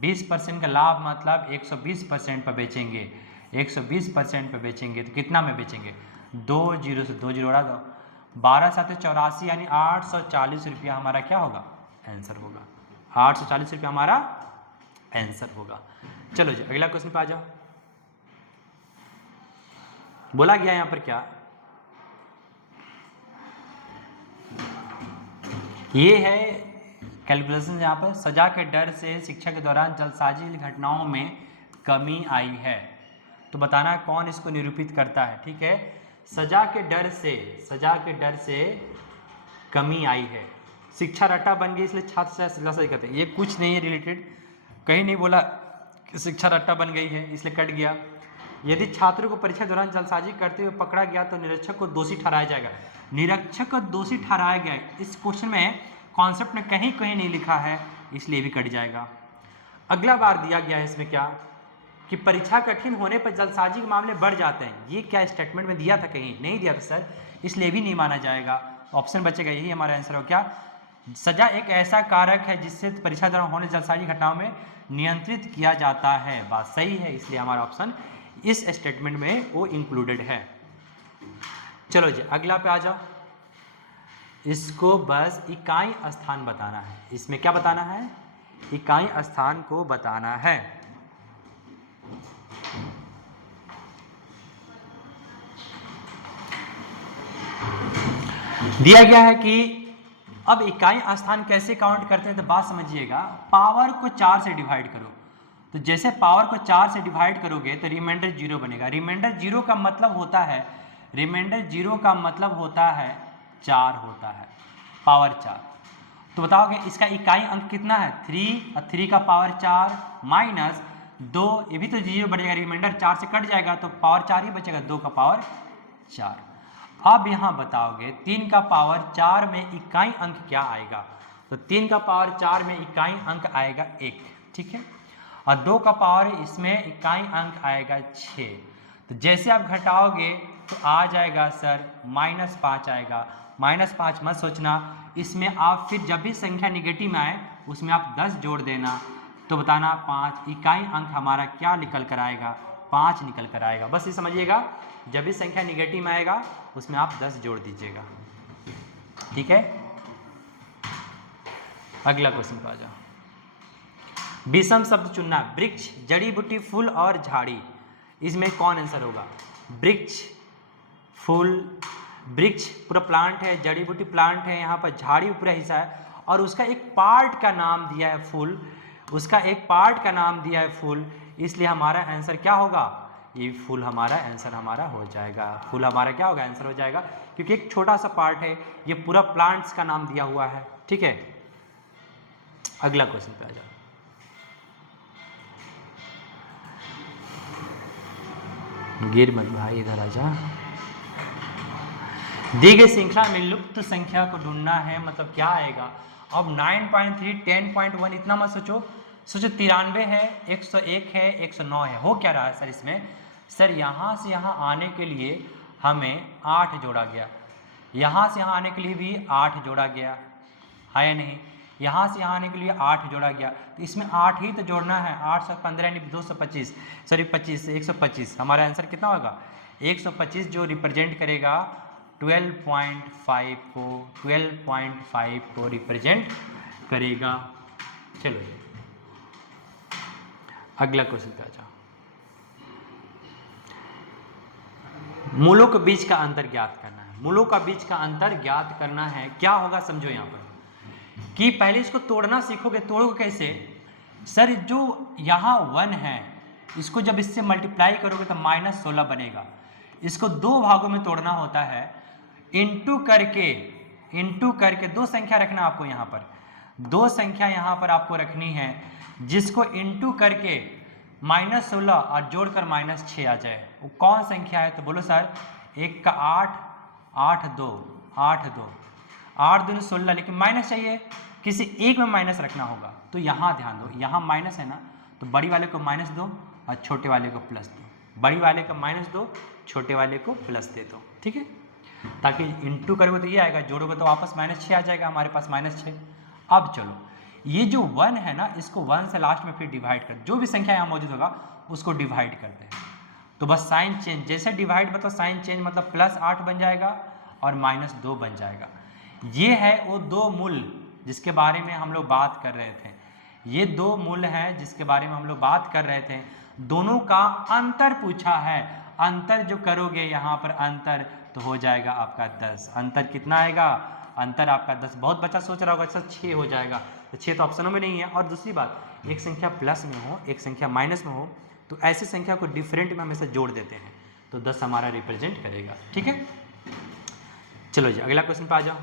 20% का लाभ मतलब 120% पर बेचेंगे, 120% पर बेचेंगे तो कितना में बेचेंगे, 2 जीरो से 2 जीरो उड़ा दो, 12 7 84 यानी 840 रुपया हमारा क्या होगा, आंसर होगा, 840 रुपया हमारा आंसर होगा। चलो जी अगला क्वेश्चन पे आ जाओ। बोला गया यहाँ पर क्या, ये है कैलकुलेशन, यहाँ पर सजा के डर से शिक्षा के दौरान जल्दसाजी घटनाओं में कमी आई है, तो बताना कौन इसको निरूपित करता है। ठीक है, सजा के डर से, सजा के डर से कमी आई है, शिक्षा रट्टा बन गई इसलिए छात्र से कहते हैं, ये कुछ नहीं है रिलेटेड, कहीं नहीं बोला कि शिक्षा रट्टा बन गई है इसलिए कट गया। यदि छात्रों को परीक्षा दौरान जल्दसाजी करते हुए पकड़ा गया तो निरीक्षक को दोषी ठहराया जाएगा, निरीक्षक को दोषी ठहराया गया, इस क्वेश्चन में कॉन्सेप्ट में कहीं कहीं नहीं लिखा है इसलिए भी कट जाएगा। अगला बार दिया गया है इसमें क्या कि परीक्षा कठिन होने पर जल्दसाजी के मामले बढ़ जाते हैं, ये क्या स्टेटमेंट में दिया था, कहीं नहीं दिया था सर, इसलिए भी नहीं माना जाएगा, ऑप्शन बचेगा, यही हमारा आंसर हो। क्या सजा एक ऐसा कारक है जिससे परीक्षा दौरान होने जल्दसाजी घटनाओं में नियंत्रित किया जाता है, बात सही है, इसलिए हमारा ऑप्शन इस स्टेटमेंट में वो इंक्लूडेड है। चलो जी अगला पे आ जाओ, इसको बस इकाई स्थान बताना है, इसमें क्या बताना है, इकाई स्थान को बताना है। दिया गया है कि अब इकाई स्थान कैसे काउंट करते हैं तो बात समझिएगा, पावर को 4 से डिवाइड करो, तो जैसे पावर को 4 से डिवाइड करोगे तो रिमाइंडर 0 बनेगा। रिमाइंडर 0 का मतलब होता है, रिमाइंडर 0 का मतलब होता है 4 होता है, पावर 4। तो बताओगे इसका इकाई अंक कितना है 3, और 3 का पावर 4 माइनस 2, ये भी तो 0 बनेगा, रिमाइंडर 4 से कट जाएगा तो पावर 4 ही बचेगा, 2 का पावर 4। अब यहाँ बताओगे 3 का पावर 4 में इकाई अंक क्या आएगा, तो 3 का पावर 4 में इकाई अंक आएगा 1, ठीक है, और 2 का पावर इसमें इकाई अंक आएगा 6। तो जैसे आप घटाओगे तो आ जाएगा सर -5 आएगा। -5 मत सोचना, इसमें आप फिर जब भी संख्या निगेटिव में आए उसमें आप 10 जोड़ देना, तो बताना 5, इकाई अंक हमारा क्या निकल कर आएगा, 5 निकल कर आएगा। बस ये समझिएगा, जब भी संख्या निगेटिव में आएगा उसमें आप 10 जोड़ दीजिएगा, ठीक है। अगला क्वेश्चन पे आ जाओ। विषम शब्द चुनना, वृक्ष, जड़ी बूटी, फूल और झाड़ी, इसमें कौन आंसर होगा। वृक्ष, फूल, वृक्ष पूरा प्लांट है, जड़ी बूटी प्लांट है, यहाँ पर झाड़ी पूरा हिस्सा है, और उसका एक पार्ट का नाम दिया है फूल, उसका एक पार्ट का नाम दिया है फूल, इसलिए हमारा आंसर क्या होगा, ये फूल हमारा आंसर हमारा हो जाएगा। फूल हमारा क्या होगा, आंसर हो जाएगा, क्योंकि एक छोटा सा पार्ट है, ये पूरा प्लांट्स का नाम दिया हुआ है, ठीक है। अगला क्वेश्चन पे आ जाओ। गिर मत भाई, इधर आ जा। दी गई श्रृंखला में लुप्त संख्या को ढूंढना है, मतलब क्या आएगा। अब 9.3, 10.1 इतना मत सोचो, सोचो 93 है, 101 है, 109 है, हो क्या रहा है सर इसमें। सर यहाँ से यहाँ आने के लिए हमें 8 जोड़ा गया, यहाँ से यहाँ आने के लिए भी 8 जोड़ा गया है या नहीं, यहाँ से यहाँ आने के लिए 8 जोड़ा गया, तो इसमें 8 ही तो जोड़ना है। 8 से 15 यानी 225, सॉरी 25 से 125, हमारा आंसर कितना होगा 125, जो रिप्रेजेंट करेगा 12.5 को रिप्रेजेंट करेगा। चलो अगला क्वेश्चन पे आ जाओ। मूलों के बीच का अंतर ज्ञात करना है, मूलों का बीच का अंतर ज्ञात करना है। क्या होगा समझो, यहाँ पर कि पहले इसको तोड़ना सीखोगे। तोड़ोगे कैसे सर, जो यहाँ 1 है इसको जब इससे मल्टीप्लाई करोगे तो -16 बनेगा। इसको 2 भागों में तोड़ना होता है, इंटू करके 2 संख्या रखना आपको, यहाँ पर 2 संख्या यहाँ पर आपको रखनी है, जिसको इंटू करके -16 और जोड़कर -6 आ जाए। वो कौन संख्या है तो बोलो सर, 1 का 8, 8 2 8 2 8 दूनी 16, लेकिन माइनस चाहिए, किसी एक में माइनस रखना होगा। तो यहाँ ध्यान दो, यहाँ माइनस है ना, तो बड़ी वाले को -2 और छोटे वाले को +2, बड़ी वाले का -2, छोटे वाले को प्लस दे दो, ठीक है, ताकि इंटू करोगे तो ये आएगा, जोड़ोगे तो वापस -6 आ जाएगा हमारे पास -6। अब चलो ये जो 1 है ना, इसको 1 से लास्ट में फिर डिवाइड कर, जो भी संख्या यहाँ मौजूद होगा उसको डिवाइड करते हैं। तो बस साइन चेंज, जैसे डिवाइड बताओ साइन चेंज, मतलब +8 बन जाएगा और -2 बन जाएगा। ये है वो 2 मूल जिसके बारे में हम लोग बात कर रहे थे, ये 2 मूल हैं जिसके बारे में हम लोग बात कर रहे थे। दोनों का अंतर पूछा है, अंतर जो करोगे यहाँ पर अंतर तो हो जाएगा आपका 10। अंतर कितना आएगा, अंतर आपका 10। बहुत बच्चा सोच रहा होगा सर 6 हो जाएगा, तो 6 तो ऑप्शनों में नहीं है। और दूसरी बात, एक संख्या प्लस में हो, एक संख्या माइनस में हो, तो ऐसी संख्या को डिफरेंट में हमेशा जोड़ देते हैं, तो 10 हमारा रिप्रेजेंट करेगा, ठीक है। चलो जी अगला क्वेश्चन पे आ जाओ।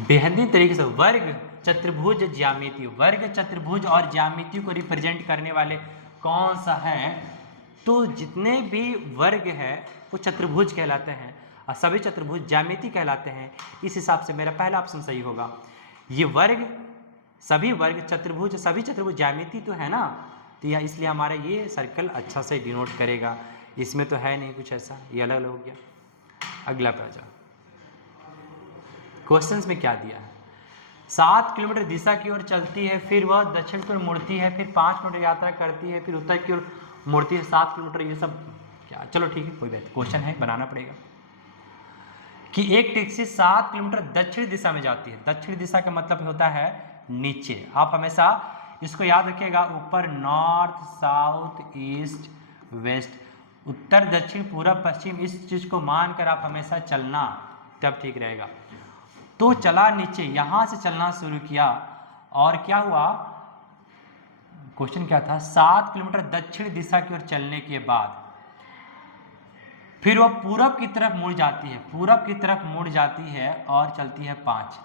बेहतरीन तरीके से वर्ग, चतुर्भुज, ज्यामिति, वर्ग, चतुर्भुज और ज्यामिति को रिप्रेजेंट करने वाले कौन सा है, तो जितने भी वर्ग है वो चतुर्भुज कहलाते हैं और सभी चतुर्भुज ज्यामिति कहलाते हैं। इस हिसाब से मेरा पहला ऑप्शन सही होगा। ये वर्ग, सभी वर्ग, चतुर्भुज, सभी चतुर्भुज ज्यामिति तो है ना, तो यह इसलिए हमारा ये सर्कल अच्छा से डिनोट करेगा। इसमें तो है नहीं कुछ ऐसा, ये अलग हो गया। अगला पे आ जाओ। क्वेश्चंस में क्या दिया है, 7 किलोमीटर दिशा की ओर चलती है, फिर वह दक्षिण की ओर मुड़ती है, फिर 5 किलोमीटर यात्रा करती है, फिर उत्तर की ओर मुड़ती है 7 किलोमीटर। ये सब क्या, चलो ठीक है, कोई बात, क्वेश्चन है बनाना पड़ेगा कि एक टैक्सी 7 किलोमीटर दक्षिण दिशा में जाती है। दक्षिण दिशा का मतलब होता है नीचे। आप हमेशा इसको याद रखिएगा, ऊपर नॉर्थ, साउथ, ईस्ट, वेस्ट, उत्तर दक्षिण पूरब पश्चिम इस चीज को मानकर आप हमेशा चलना, तब ठीक रहेगा। तो चला नीचे, यहां से चलना शुरू किया और क्या हुआ, क्वेश्चन क्या था, 7 किलोमीटर दक्षिण दिशा की ओर चलने के बाद फिर वह पूरब की तरफ मुड़ जाती है, पूरब की तरफ मुड़ जाती है और चलती है 5।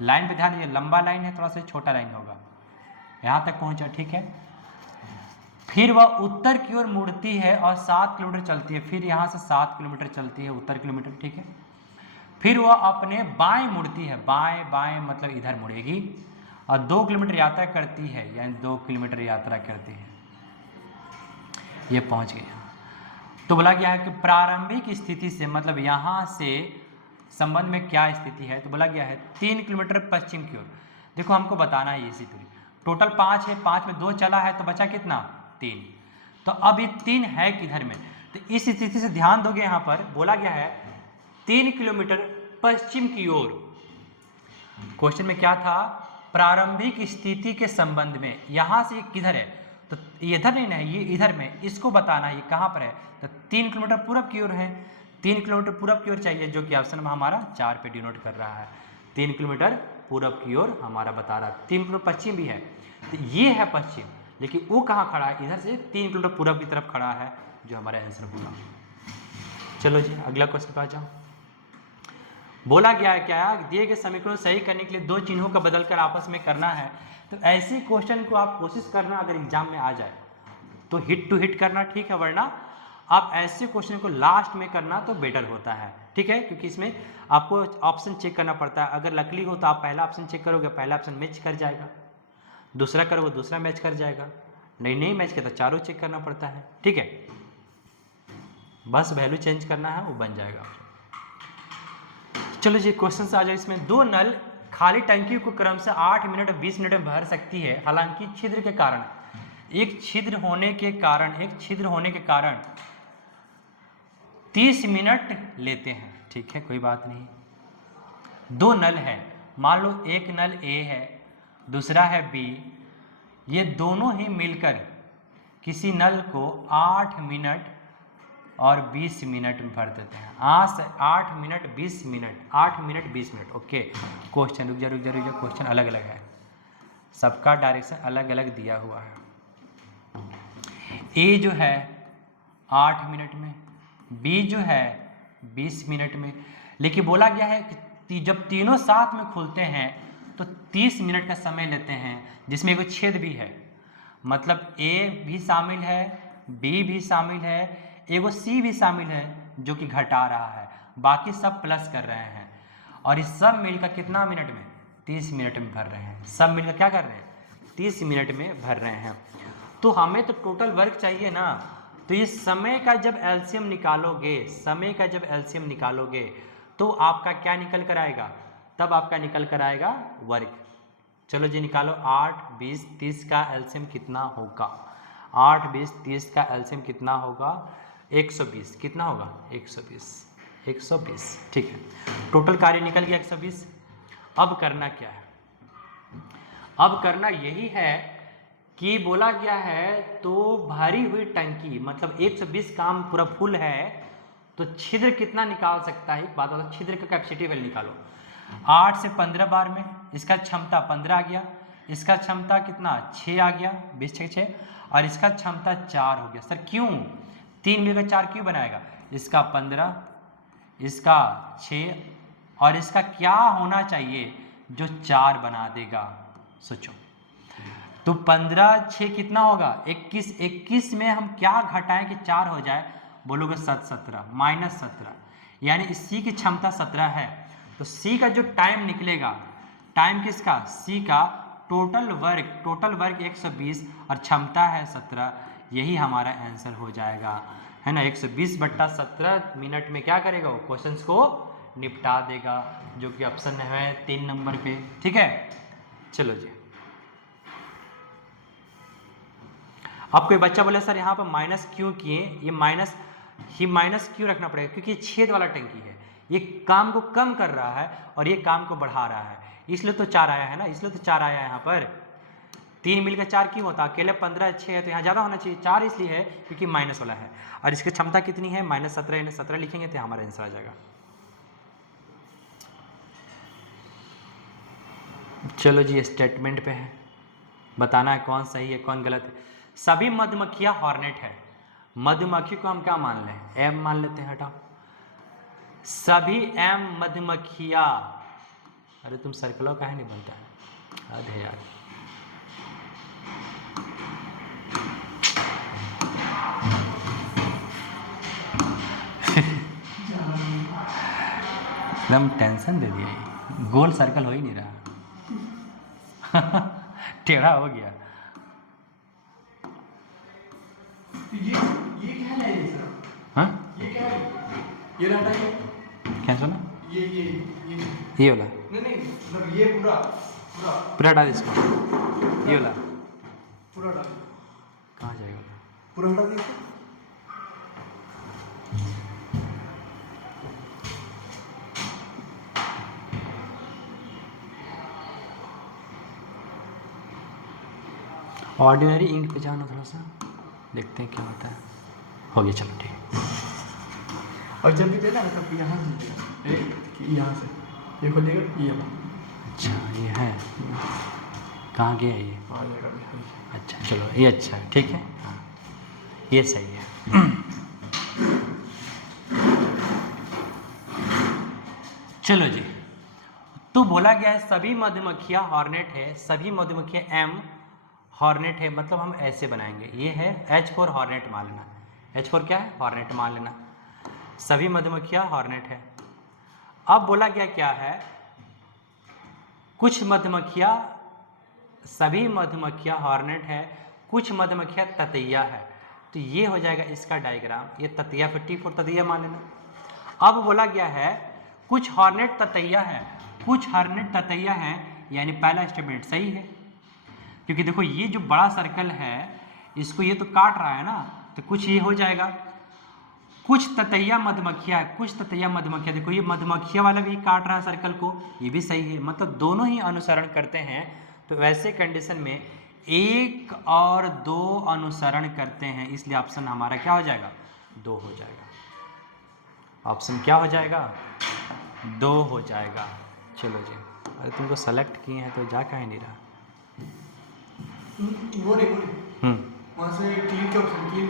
लाइन पे ध्यान दीजिए, लंबा लाइन है, थोड़ा सा छोटा लाइन होगा, यहां तक पहुंचा, ठीक है। फिर वह उत्तर की ओर मुड़ती है और 7 किलोमीटर चलती है, फिर यहाँ से 7 किलोमीटर चलती है उत्तर किलोमीटर, ठीक है। फिर वह अपने बाएं मुड़ती है, बाएं बाएं मतलब इधर मुड़ेगी और 2 किलोमीटर यात्रा करती है, यानी 2 किलोमीटर यात्रा करती है, ये पहुंच गई। तो बोला गया है कि प्रारंभिक स्थिति से मतलब यहाँ से संबंध में क्या स्थिति है, तो बोला गया है 3 किलोमीटर पश्चिम की ओर। देखो हमको बताना है इसी दूरी, टोटल 5 है, 5 में 2 चला है तो बचा कितना, 3। तो अब ये 3 है किधर में, तो इस स्थिति से ध्यान दोगे, यहाँ पर बोला गया है 3 किलोमीटर पश्चिम की ओर। क्वेश्चन में क्या था, प्रारंभिक स्थिति के संबंध में, यहाँ से किधर है, तो इधर नहीं ना, ये इधर में, इसको बताना है ये कहाँ पर है, तो 3 किलोमीटर पूरब की ओर है, 3 किलोमीटर पूरब की ओर चाहिए, जो कि ऑप्शन में हमारा 4 पे डिनोट कर रहा है। 3 किलोमीटर पूरब की ओर हमारा बता रहा है, 3 किलोमीटर पश्चिम भी है, तो ये है पश्चिम, लेकिन वो कहाँ खड़ा है, इधर से 3 किलोमीटर पूरब की तरफ खड़ा है, जो हमारा आंसर होगा। चलो जी अगला क्वेश्चन पे आ जाओ। बोला गया है क्या, दिए गए समीकरण सही करने के लिए 2 चिन्हों का बदलकर आपस में करना है। तो ऐसे क्वेश्चन को आप कोशिश करना, अगर एग्जाम में आ जाए तो हिट टू हिट करना, ठीक है, वरना आप ऐसे क्वेश्चन को लास्ट में करना तो बेटर होता है, ठीक है, क्योंकि इसमें आपको ऑप्शन चेक करना पड़ता है। अगर लकली हो तो आप पहला ऑप्शन चेक करोगे, पहला ऑप्शन मैच कर जाएगा, दूसरा करोगे दूसरा मैच कर जाएगा, नहीं मैच किया तो चारों चेक करना पड़ता है, ठीक है, बस वैल्यू चेंज करना है, वो बन जाएगा। चलो जी क्वेश्चन से आ जाए। इसमें 2 नल खाली टंकी को क्रम से 8 मिनट और 20 मिनट में भर सकती है, हालांकि छिद्र के कारण, एक छिद्र होने के कारण 30 मिनट लेते हैं, ठीक है, कोई बात नहीं। 2 नल है, मान लो एक नल ए है, दूसरा है बी, ये दोनों ही मिलकर किसी नल को 8 मिनट और 20 मिनट में भर देते हैं। 8 minute 20 minute, 8 minute 20 minute, okay. Question रुक जा, क्वेश्चन अलग अलग है, सबका डायरेक्शन अलग अलग दिया हुआ है। ए जो है 8 मिनट में, बी जो है 20 मिनट में, लेकिन बोला गया है कि जब तीनों साथ में खुलते हैं तो 30 मिनट का समय लेते हैं, जिसमें एक छेद भी है, मतलब ए भी शामिल है, बी भी शामिल है, एगो सी भी शामिल है जो कि घटा रहा है, बाकी सब प्लस कर रहे हैं, और इस सब मिलकर कितना मिनट में, 30 मिनट में भर रहे हैं। सब मिलकर क्या कर रहे हैं, 30 मिनट में भर रहे हैं। तो हमें तो टोटल वर्क चाहिए ना, तो ये समय का जब एलसीएम निकालोगे, तो आपका क्या निकल कर आएगा, तब आपका निकल कर आएगा वर्क। चलो जी निकालो, 8 20 30 का एलसीएम कितना होगा, 8 20 30 का एलसीएम कितना होगा, 120, कितना होगा 120, ठीक है, टोटल कार्य निकल गया 120। अब करना क्या है, अब करना यही है कि बोला गया है तो भरी हुई टंकी, मतलब 120 काम पूरा फुल है, तो छिद्र कितना निकाल सकता है, एक बात बताओ, छिद्र का कैपेसिटी वैल्यू निकालो। 8 से 15 बार में इसका क्षमता 15 आ गया, इसका क्षमता कितना 6 आ गया, 20 6 6, और इसका क्षमता 4 हो गया। सर क्यों, 3 मिलकर 4 क्यों बनाएगा, इसका 15, इसका 6, और इसका क्या होना चाहिए जो 4 बना देगा, सोचो। तो 15 6 कितना होगा 21, 21 में हम क्या घटाएं कि 4 हो जाए, बोलोगे 17 माइनस 17, यानी इसी की क्षमता 17 है, तो सी का जो टाइम निकलेगा, टाइम किसका, सी का, टोटल वर्क 120 और क्षमता है 17, यही हमारा आंसर हो जाएगा, है ना। 120/17 मिनट में क्या करेगा, वो क्वेश्चंस को निपटा देगा, जो कि ऑप्शन है 3 नंबर पे, ठीक है। चलो जी, अब कोई बच्चा बोले सर यहाँ पर माइनस क्यों किए, ये माइनस क्यों रखना पड़ेगा, क्योंकि ये छेद वाला टंकी है, ये काम को कम कर रहा है और ये काम को बढ़ा रहा है, इसलिए तो 4 आया है ना, इसलिए तो 4 आया यहाँ पर। 3 मिलकर 4 क्यों होता? अकेले 15 6 है तो यहाँ ज़्यादा होना चाहिए, 4 इसलिए है क्योंकि माइनस वाला है। और इसकी क्षमता कितनी है? -17, यानी 17 लिखेंगे तो हमारा आंसर आ जाएगा। चलो जी, स्टेटमेंट पे है, बताना है कौन सही है कौन गलत है। सभी मधुमक्खियाँ हॉर्नेट है। मधुमक्खी को हम क्या मान लें? एम मान लेते हैं, हटाओ। सभी एम मधुमक्खियाँ, अरे तुम सर्कलों का है नहीं बनता है, अरे यार एकदम टेंशन दे दिया, ये गोल सर्कल हो ही नहीं रहा टेढ़ा हो गया। ये क्या है ये सर? हाँ, ये क्या है? ये डाटा है? क्या सुना? ये वाला नहीं मतलब ये पूरा पूरा पूरा डाल इसको, ये वाला पूरा डाल, कहाँ जाएगा? पूरा हटा दिया। ऑर्डिनरी इंक पे जाना, थोड़ा सा देखते हैं क्या होता है। हो गया, चलो ठीक। और जब भी देना तब यहाँ से दीजिएगा, यहाँ से ये खोलिएगा, ये वाला। अच्छा, ये है, कहाँ गया ये? आ जाएगा अभी। अच्छा चलो, ये अच्छा है, ठीक है, हाँ ये सही है। चलो जी, तो बोला गया है सभी मधुमक्खियाँ हॉर्नेट है, सभी मधुमक्खियाँ एम हॉर्नेट है, मतलब हम ऐसे बनाएंगे, ये है H4 हॉर्नेट मान लेना। H4 क्या है? हॉर्नेट मान लेना। सभी मधुमक्खियाँ हॉर्नेट है। अब बोला गया क्या है? कुछ मधुमक्खियाँ, सभी मधुमक्खियाँ हॉर्नेट है, कुछ मधुमक्खियाँ ततैया है। तो ये हो जाएगा इसका डायग्राम, ये ततैया 54 ततैया मान लेना। अब बोला गया है कुछ हॉर्नेट ततैया है, कुछ हॉर्नेट ततैया है, यानी पहला स्टेटमेंट सही है, क्योंकि देखो ये जो बड़ा सर्कल है इसको ये तो काट रहा है ना, तो कुछ ये हो जाएगा। कुछ ततैया मधुमक्खियाँ, कुछ ततैया मधुमक्खियाँ, देखो ये मधुमक्खियाँ वाला भी काट रहा है सर्कल को, ये भी सही है, मतलब दोनों ही अनुसरण करते हैं। तो वैसे कंडीशन में 1 और 2 अनुसरण करते हैं, इसलिए ऑप्शन हमारा क्या हो जाएगा? 2 हो जाएगा। ऑप्शन क्या हो जाएगा? 2 हो जाएगा। चलो जी, अरे तुमको सेलेक्ट किए हैं तो जा कहीं नहीं रहा। वो नहीं वहाँ से क्लीन के ऑप्शन, क्लीन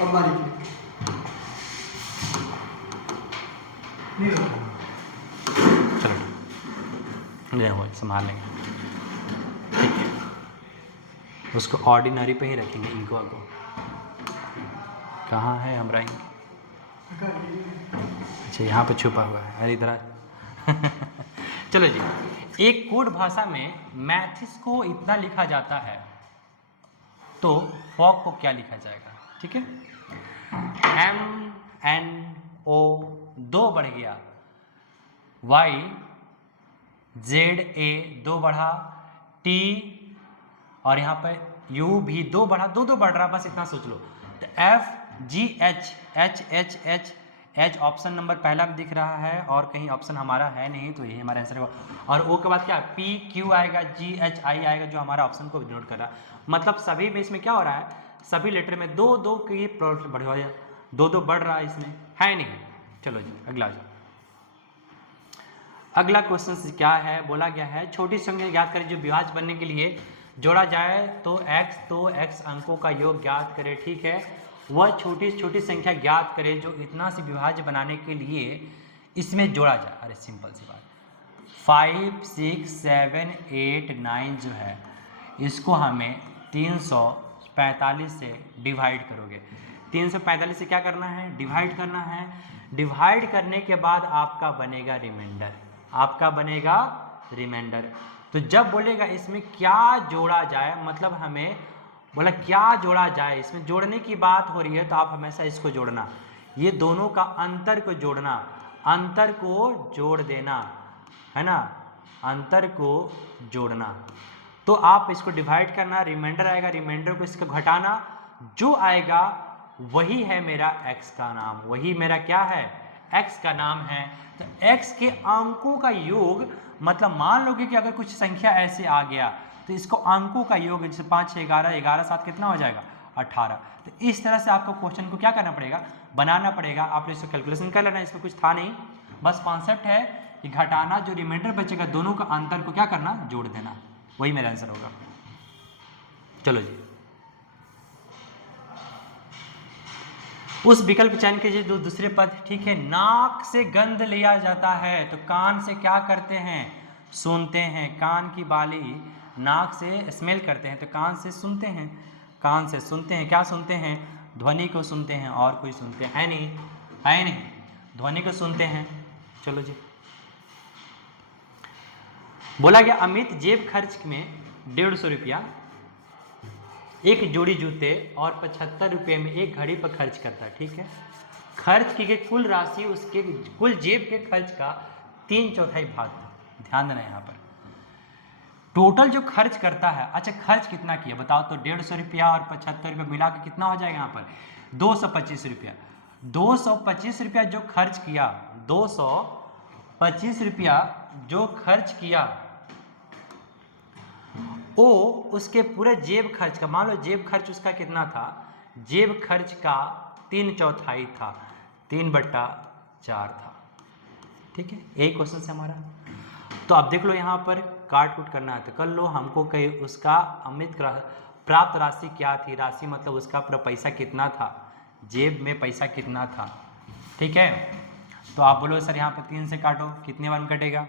अब बारी नहीं होता। चलो ले वो संभाल लेंगे, ठीक है, उसको ऑर्डिनरी पे ही रखेंगे। इनको को कहाँ है हमारा इंक? अच्छा यहाँ पे छुपा हुआ है, अरे इधर चलो जी, एक कोड भाषा में मैथिस को इतना लिखा जाता है तो फॉक को क्या लिखा जाएगा? ठीक है, MNO 2 बढ़ गया, YZA 2 बढ़ा, T और यहाँ पे U भी 2 बढ़ा, 2 बढ़ रहा, बस इतना सोच लो। तो FGH H H option number पहला में दिख रहा है और कहीं ऑप्शन हमारा है नहीं, तो यही हमारा आंसर होगा। और O के बाद क्या? PQ आएगा, GHI आएगा, जो हमारा ऑप्शन को डिनोट कर रहा है। मतलब सभी में इसमें क्या हो रहा है? सभी लेटर में 2 की बढ़ रहा है, 2 बढ़ रहा है, इसमें है नहीं। चलो जी अगला जाओ। अगला क्वेश्चन क्या है? बोला गया है छोटी संख्या ज्ञात करें जो विभाज्य बनने के लिए जोड़ा जाए तो x अंकों का योग ज्ञात करें। ठीक है, वह छोटी छोटी संख्या ज्ञात करें जो इतना सी विभाज्य बनाने के लिए इसमें जोड़ा जाए। अरे सिंपल सी बात, 5 6 7 8 9 जो है इसको हमें 345 से डिवाइड करोगे। 345 से क्या करना है? डिवाइड करना है। डिवाइड करने के बाद आपका बनेगा रिमाइंडर, आपका बनेगा रिमाइंडर। तो जब बोलेगा इसमें क्या जोड़ा जाए, मतलब हमें बोला क्या जोड़ा जाए, इसमें जोड़ने की बात हो रही है, तो आप हमेशा इसको जोड़ना, ये दोनों का अंतर को जोड़ना, अंतर को जोड़ देना, है ना, अंतर को जोड़ना। तो आप इसको डिवाइड करना, रिमाइंडर आएगा, रिमाइंडर को इसको घटाना, जो आएगा वही है मेरा x का नाम, वही मेरा क्या है? x का नाम है, तो x के अंकों का योग, मतलब मान लोगे कि अगर कुछ संख्या ऐसे आ गया तो इसको अंकों का योग, जैसे 5 6 11 11 7 कितना हो जाएगा 18। तो इस तरह से आपको क्वेश्चन को क्या करना पड़ेगा, बनाना पड़ेगा। आपने इसको कैलकुलेशन कर लेना, इसमें कुछ था नहीं, बस कॉन्सेप्ट है कि घटाना, जो रिमाइंडर बचेगा दोनों का अंतर को क्या करना, जोड़ देना, वही मेरा आंसर होगा। चलो जी, उस विकल्प चयन कीजिए जो दूसरे पद, ठीक है। नाक से गंध लिया जाता है तो कान से क्या करते हैं, सुनते हैं। कान की बाली नाक से स्मेल करते हैं तो कान से सुनते हैं, कान से सुनते हैं। क्या सुनते हैं, ध्वनि को सुनते हैं, और कोई सुनते हैं, है नहीं, है नहीं, ध्वनि को सुनते हैं। चलो जी, बोला गया अमित जेब खर्च में 150 रुपया एक जोड़ी जूते और 75 रुपये में एक घड़ी पर खर्च करता है, ठीक है। खर्च की गई कुल राशि उसके कुल जेब के खर्च का 3/4 भाग था। ध्यान देना यहाँ पर टोटल जो खर्च करता है, अच्छा खर्च कितना किया बताओ, तो 150 रुपया और 75 रुपया मिला के कितना हो जाएगा यहाँ पर 225 रुपया। 225 रुपया जो खर्च किया, 225 रुपया जो खर्च किया, वो उसके पूरे जेब खर्च का, मान लो जेब खर्च उसका कितना था, जेब खर्च का 3/4 था, 3/4 था, ठीक है। यही क्वेश्चन है हमारा। तो अब देख लो यहाँ पर काट कूट करना है तो कर लो। हमको कहीं उसका अमित प्राप्त राशि क्या थी, राशि मतलब उसका पूरा पैसा कितना था, जेब में पैसा कितना था, ठीक है। तो आप बोलो सर यहाँ पर 3 से काटो, कितने बार में कटेगा,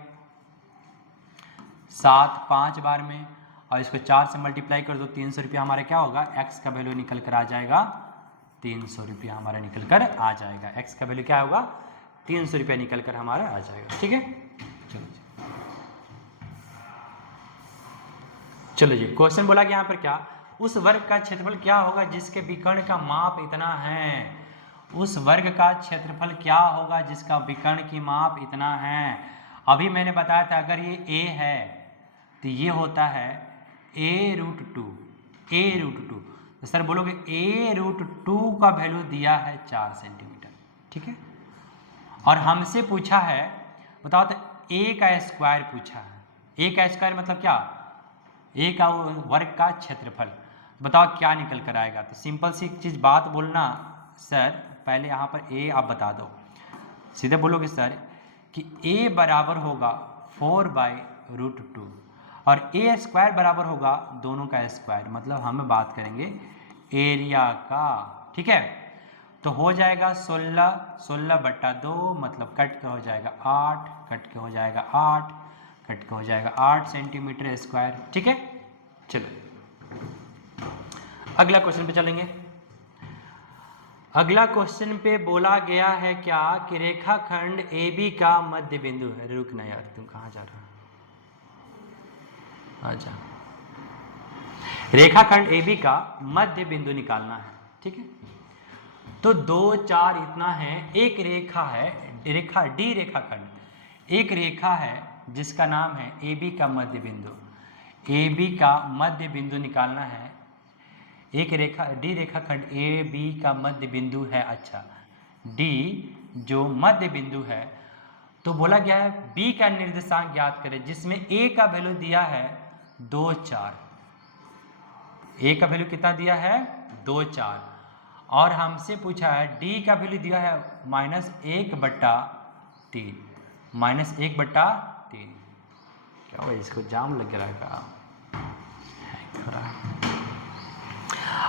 7 5 बार में, और इसको 4 से मल्टीप्लाई कर दो, 300 रुपया हमारा क्या होगा, x का वैल्यू निकल कर आ जाएगा 300 रुपया हमारा निकल कर आ जाएगा। x का वैल्यू क्या होगा, 300 रुपया निकल कर हमारा आ जाएगा, ठीक है। चलो जी, चलो जी, क्वेश्चन बोला कि यहाँ पर क्या, उस वर्ग का क्षेत्रफल क्या होगा जिसके विकर्ण का माप इतना है। उस वर्ग का क्षेत्रफल क्या होगा जिसका विकर्ण की माप इतना है। अभी मैंने बताया था अगर ये a है तो ये होता है a√2, a√2। तो सर बोलोगे a√2 का वैल्यू दिया है 4 सेंटीमीटर, ठीक है। और हमसे पूछा है, बताओ तो a का स्क्वायर पूछा है। a का स्क्वायर मतलब क्या, a का वर्ग का क्षेत्रफल। बताओ क्या निकल कर आएगा। तो सिंपल सी चीज़ बात बोलना, सर पहले यहाँ पर a आप बता दो, सीधे बोलोगे सर कि a बराबर होगा 4/√2 और a स्क्वायर बराबर होगा दोनों का स्क्वायर, मतलब हम बात करेंगे एरिया का, ठीक है। तो हो जाएगा 16/2, मतलब कट के हो जाएगा 8, कट के हो जाएगा 8, कट के हो जाएगा 8 सेंटीमीटर स्क्वायर, ठीक है। चलो अगला क्वेश्चन पे चलेंगे। अगला क्वेश्चन पे बोला गया है क्या कि रेखाखंड AB का मध्य बिंदु है। रुकना यार, तुम कहाँ जा रहा है, अच्छा। रेखाखंड AB का मध्य बिंदु निकालना है, ठीक है। तो 2 4 इतना है, एक रेखा है, रेखा D रेखाखंड, एक रेखा है जिसका नाम है AB का मध्य बिंदु। AB का मध्य बिंदु निकालना है। एक रेखा D रेखाखंड AB का मध्य बिंदु है, अच्छा D जो मध्य बिंदु है, तो बोला गया है B का निर्देशांक ज्ञात करें जिसमें A का वैल्यू दिया है 2 4, A का वैल्यू कितना दिया है 2 4, और हमसे पूछा है D का वैल्यू दिया है -1/3, -1/3। क्या भाई इसको जाम लग रहा है का,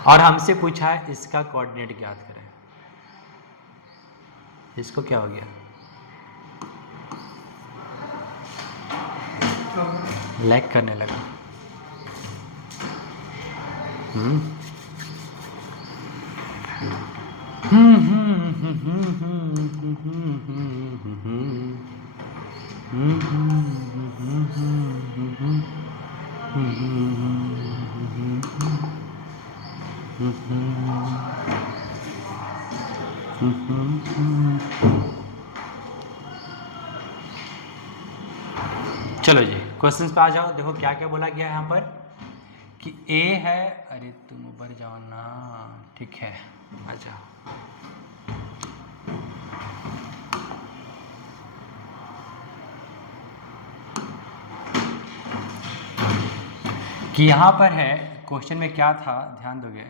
और हमसे पूछा है इसका कोऑर्डिनेट ज्ञात करें। इसको क्या हो गया, लैग करने लगा। चलो जी क्वेश्चन पे आ जाओ। देखो क्या क्या बोला गया है यहाँ पर कि A है, अरे तुम ऊपर जाओ ना, ठीक है आ जाओ। कि यहाँ पर है क्वेश्चन में क्या था, ध्यान दोगे,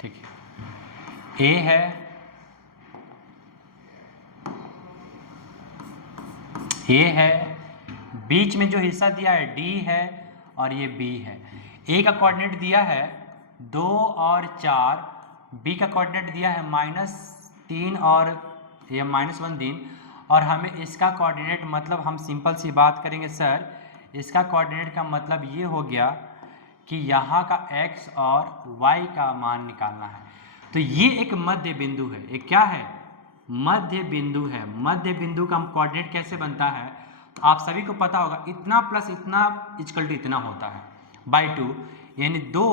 ठीक है, ए है, ए है, बीच में जो हिस्सा दिया है डी है और ये बी है। ए का कोऑर्डिनेट दिया है 2 और 4, बी का कोऑर्डिनेट दिया है -3 और ये -1 दिन, और हमें इसका कोऑर्डिनेट मतलब हम सिंपल सी बात करेंगे सर, इसका कोऑर्डिनेट का मतलब ये हो गया कि यहाँ का x और y का मान निकालना है। तो ये एक मध्य बिंदु है, एक क्या है, मध्य बिंदु है। मध्य बिंदु का कोऑर्डिनेट कैसे बनता है, तो आप सभी को पता होगा, इतना प्लस इतना इक्वल टू इतना होता है बाई 2, यानी 2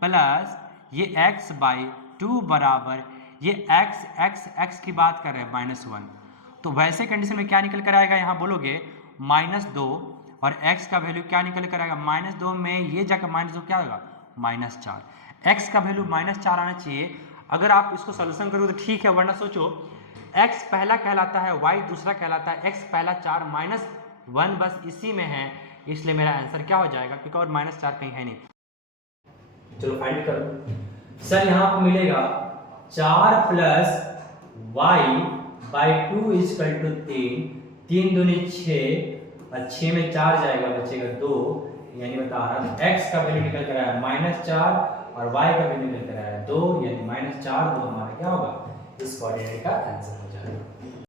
प्लस ये x/2 बराबर ये x की बात कर रहे हैं -1। तो वैसे कंडीशन में क्या निकल कर आएगा, यहाँ बोलोगे -2 और x का वैल्यू क्या निकल कर आएगा, -2 में ये जाकर -2 क्या होगा, -4। x का वैल्यू -4 आना चाहिए। अगर आप इसको सोल्यूशन करोगे तो ठीक है, वरना सोचो x पहला कहलाता है, y दूसरा कहलाता है, x पहला 4 -1 बस इसी में है, इसलिए मेरा आंसर क्या हो जाएगा, क्योंकि और -4 कहीं है नहीं। चलो फाइंड करो सर, यहाँ आपको मिलेगा 4 प्लस y/2 = 3, 3 दूनी 6 और 6 में 4 जाएगा, बचेगा 2, यानी बता रहा x का वैल्यू निकल कर आया -4 और y का वैल्यू निकल कर आया 2, यानी -4 2 हमारा क्या होगा, इस कोऑर्डिनेट का आंसर हो जाएगा।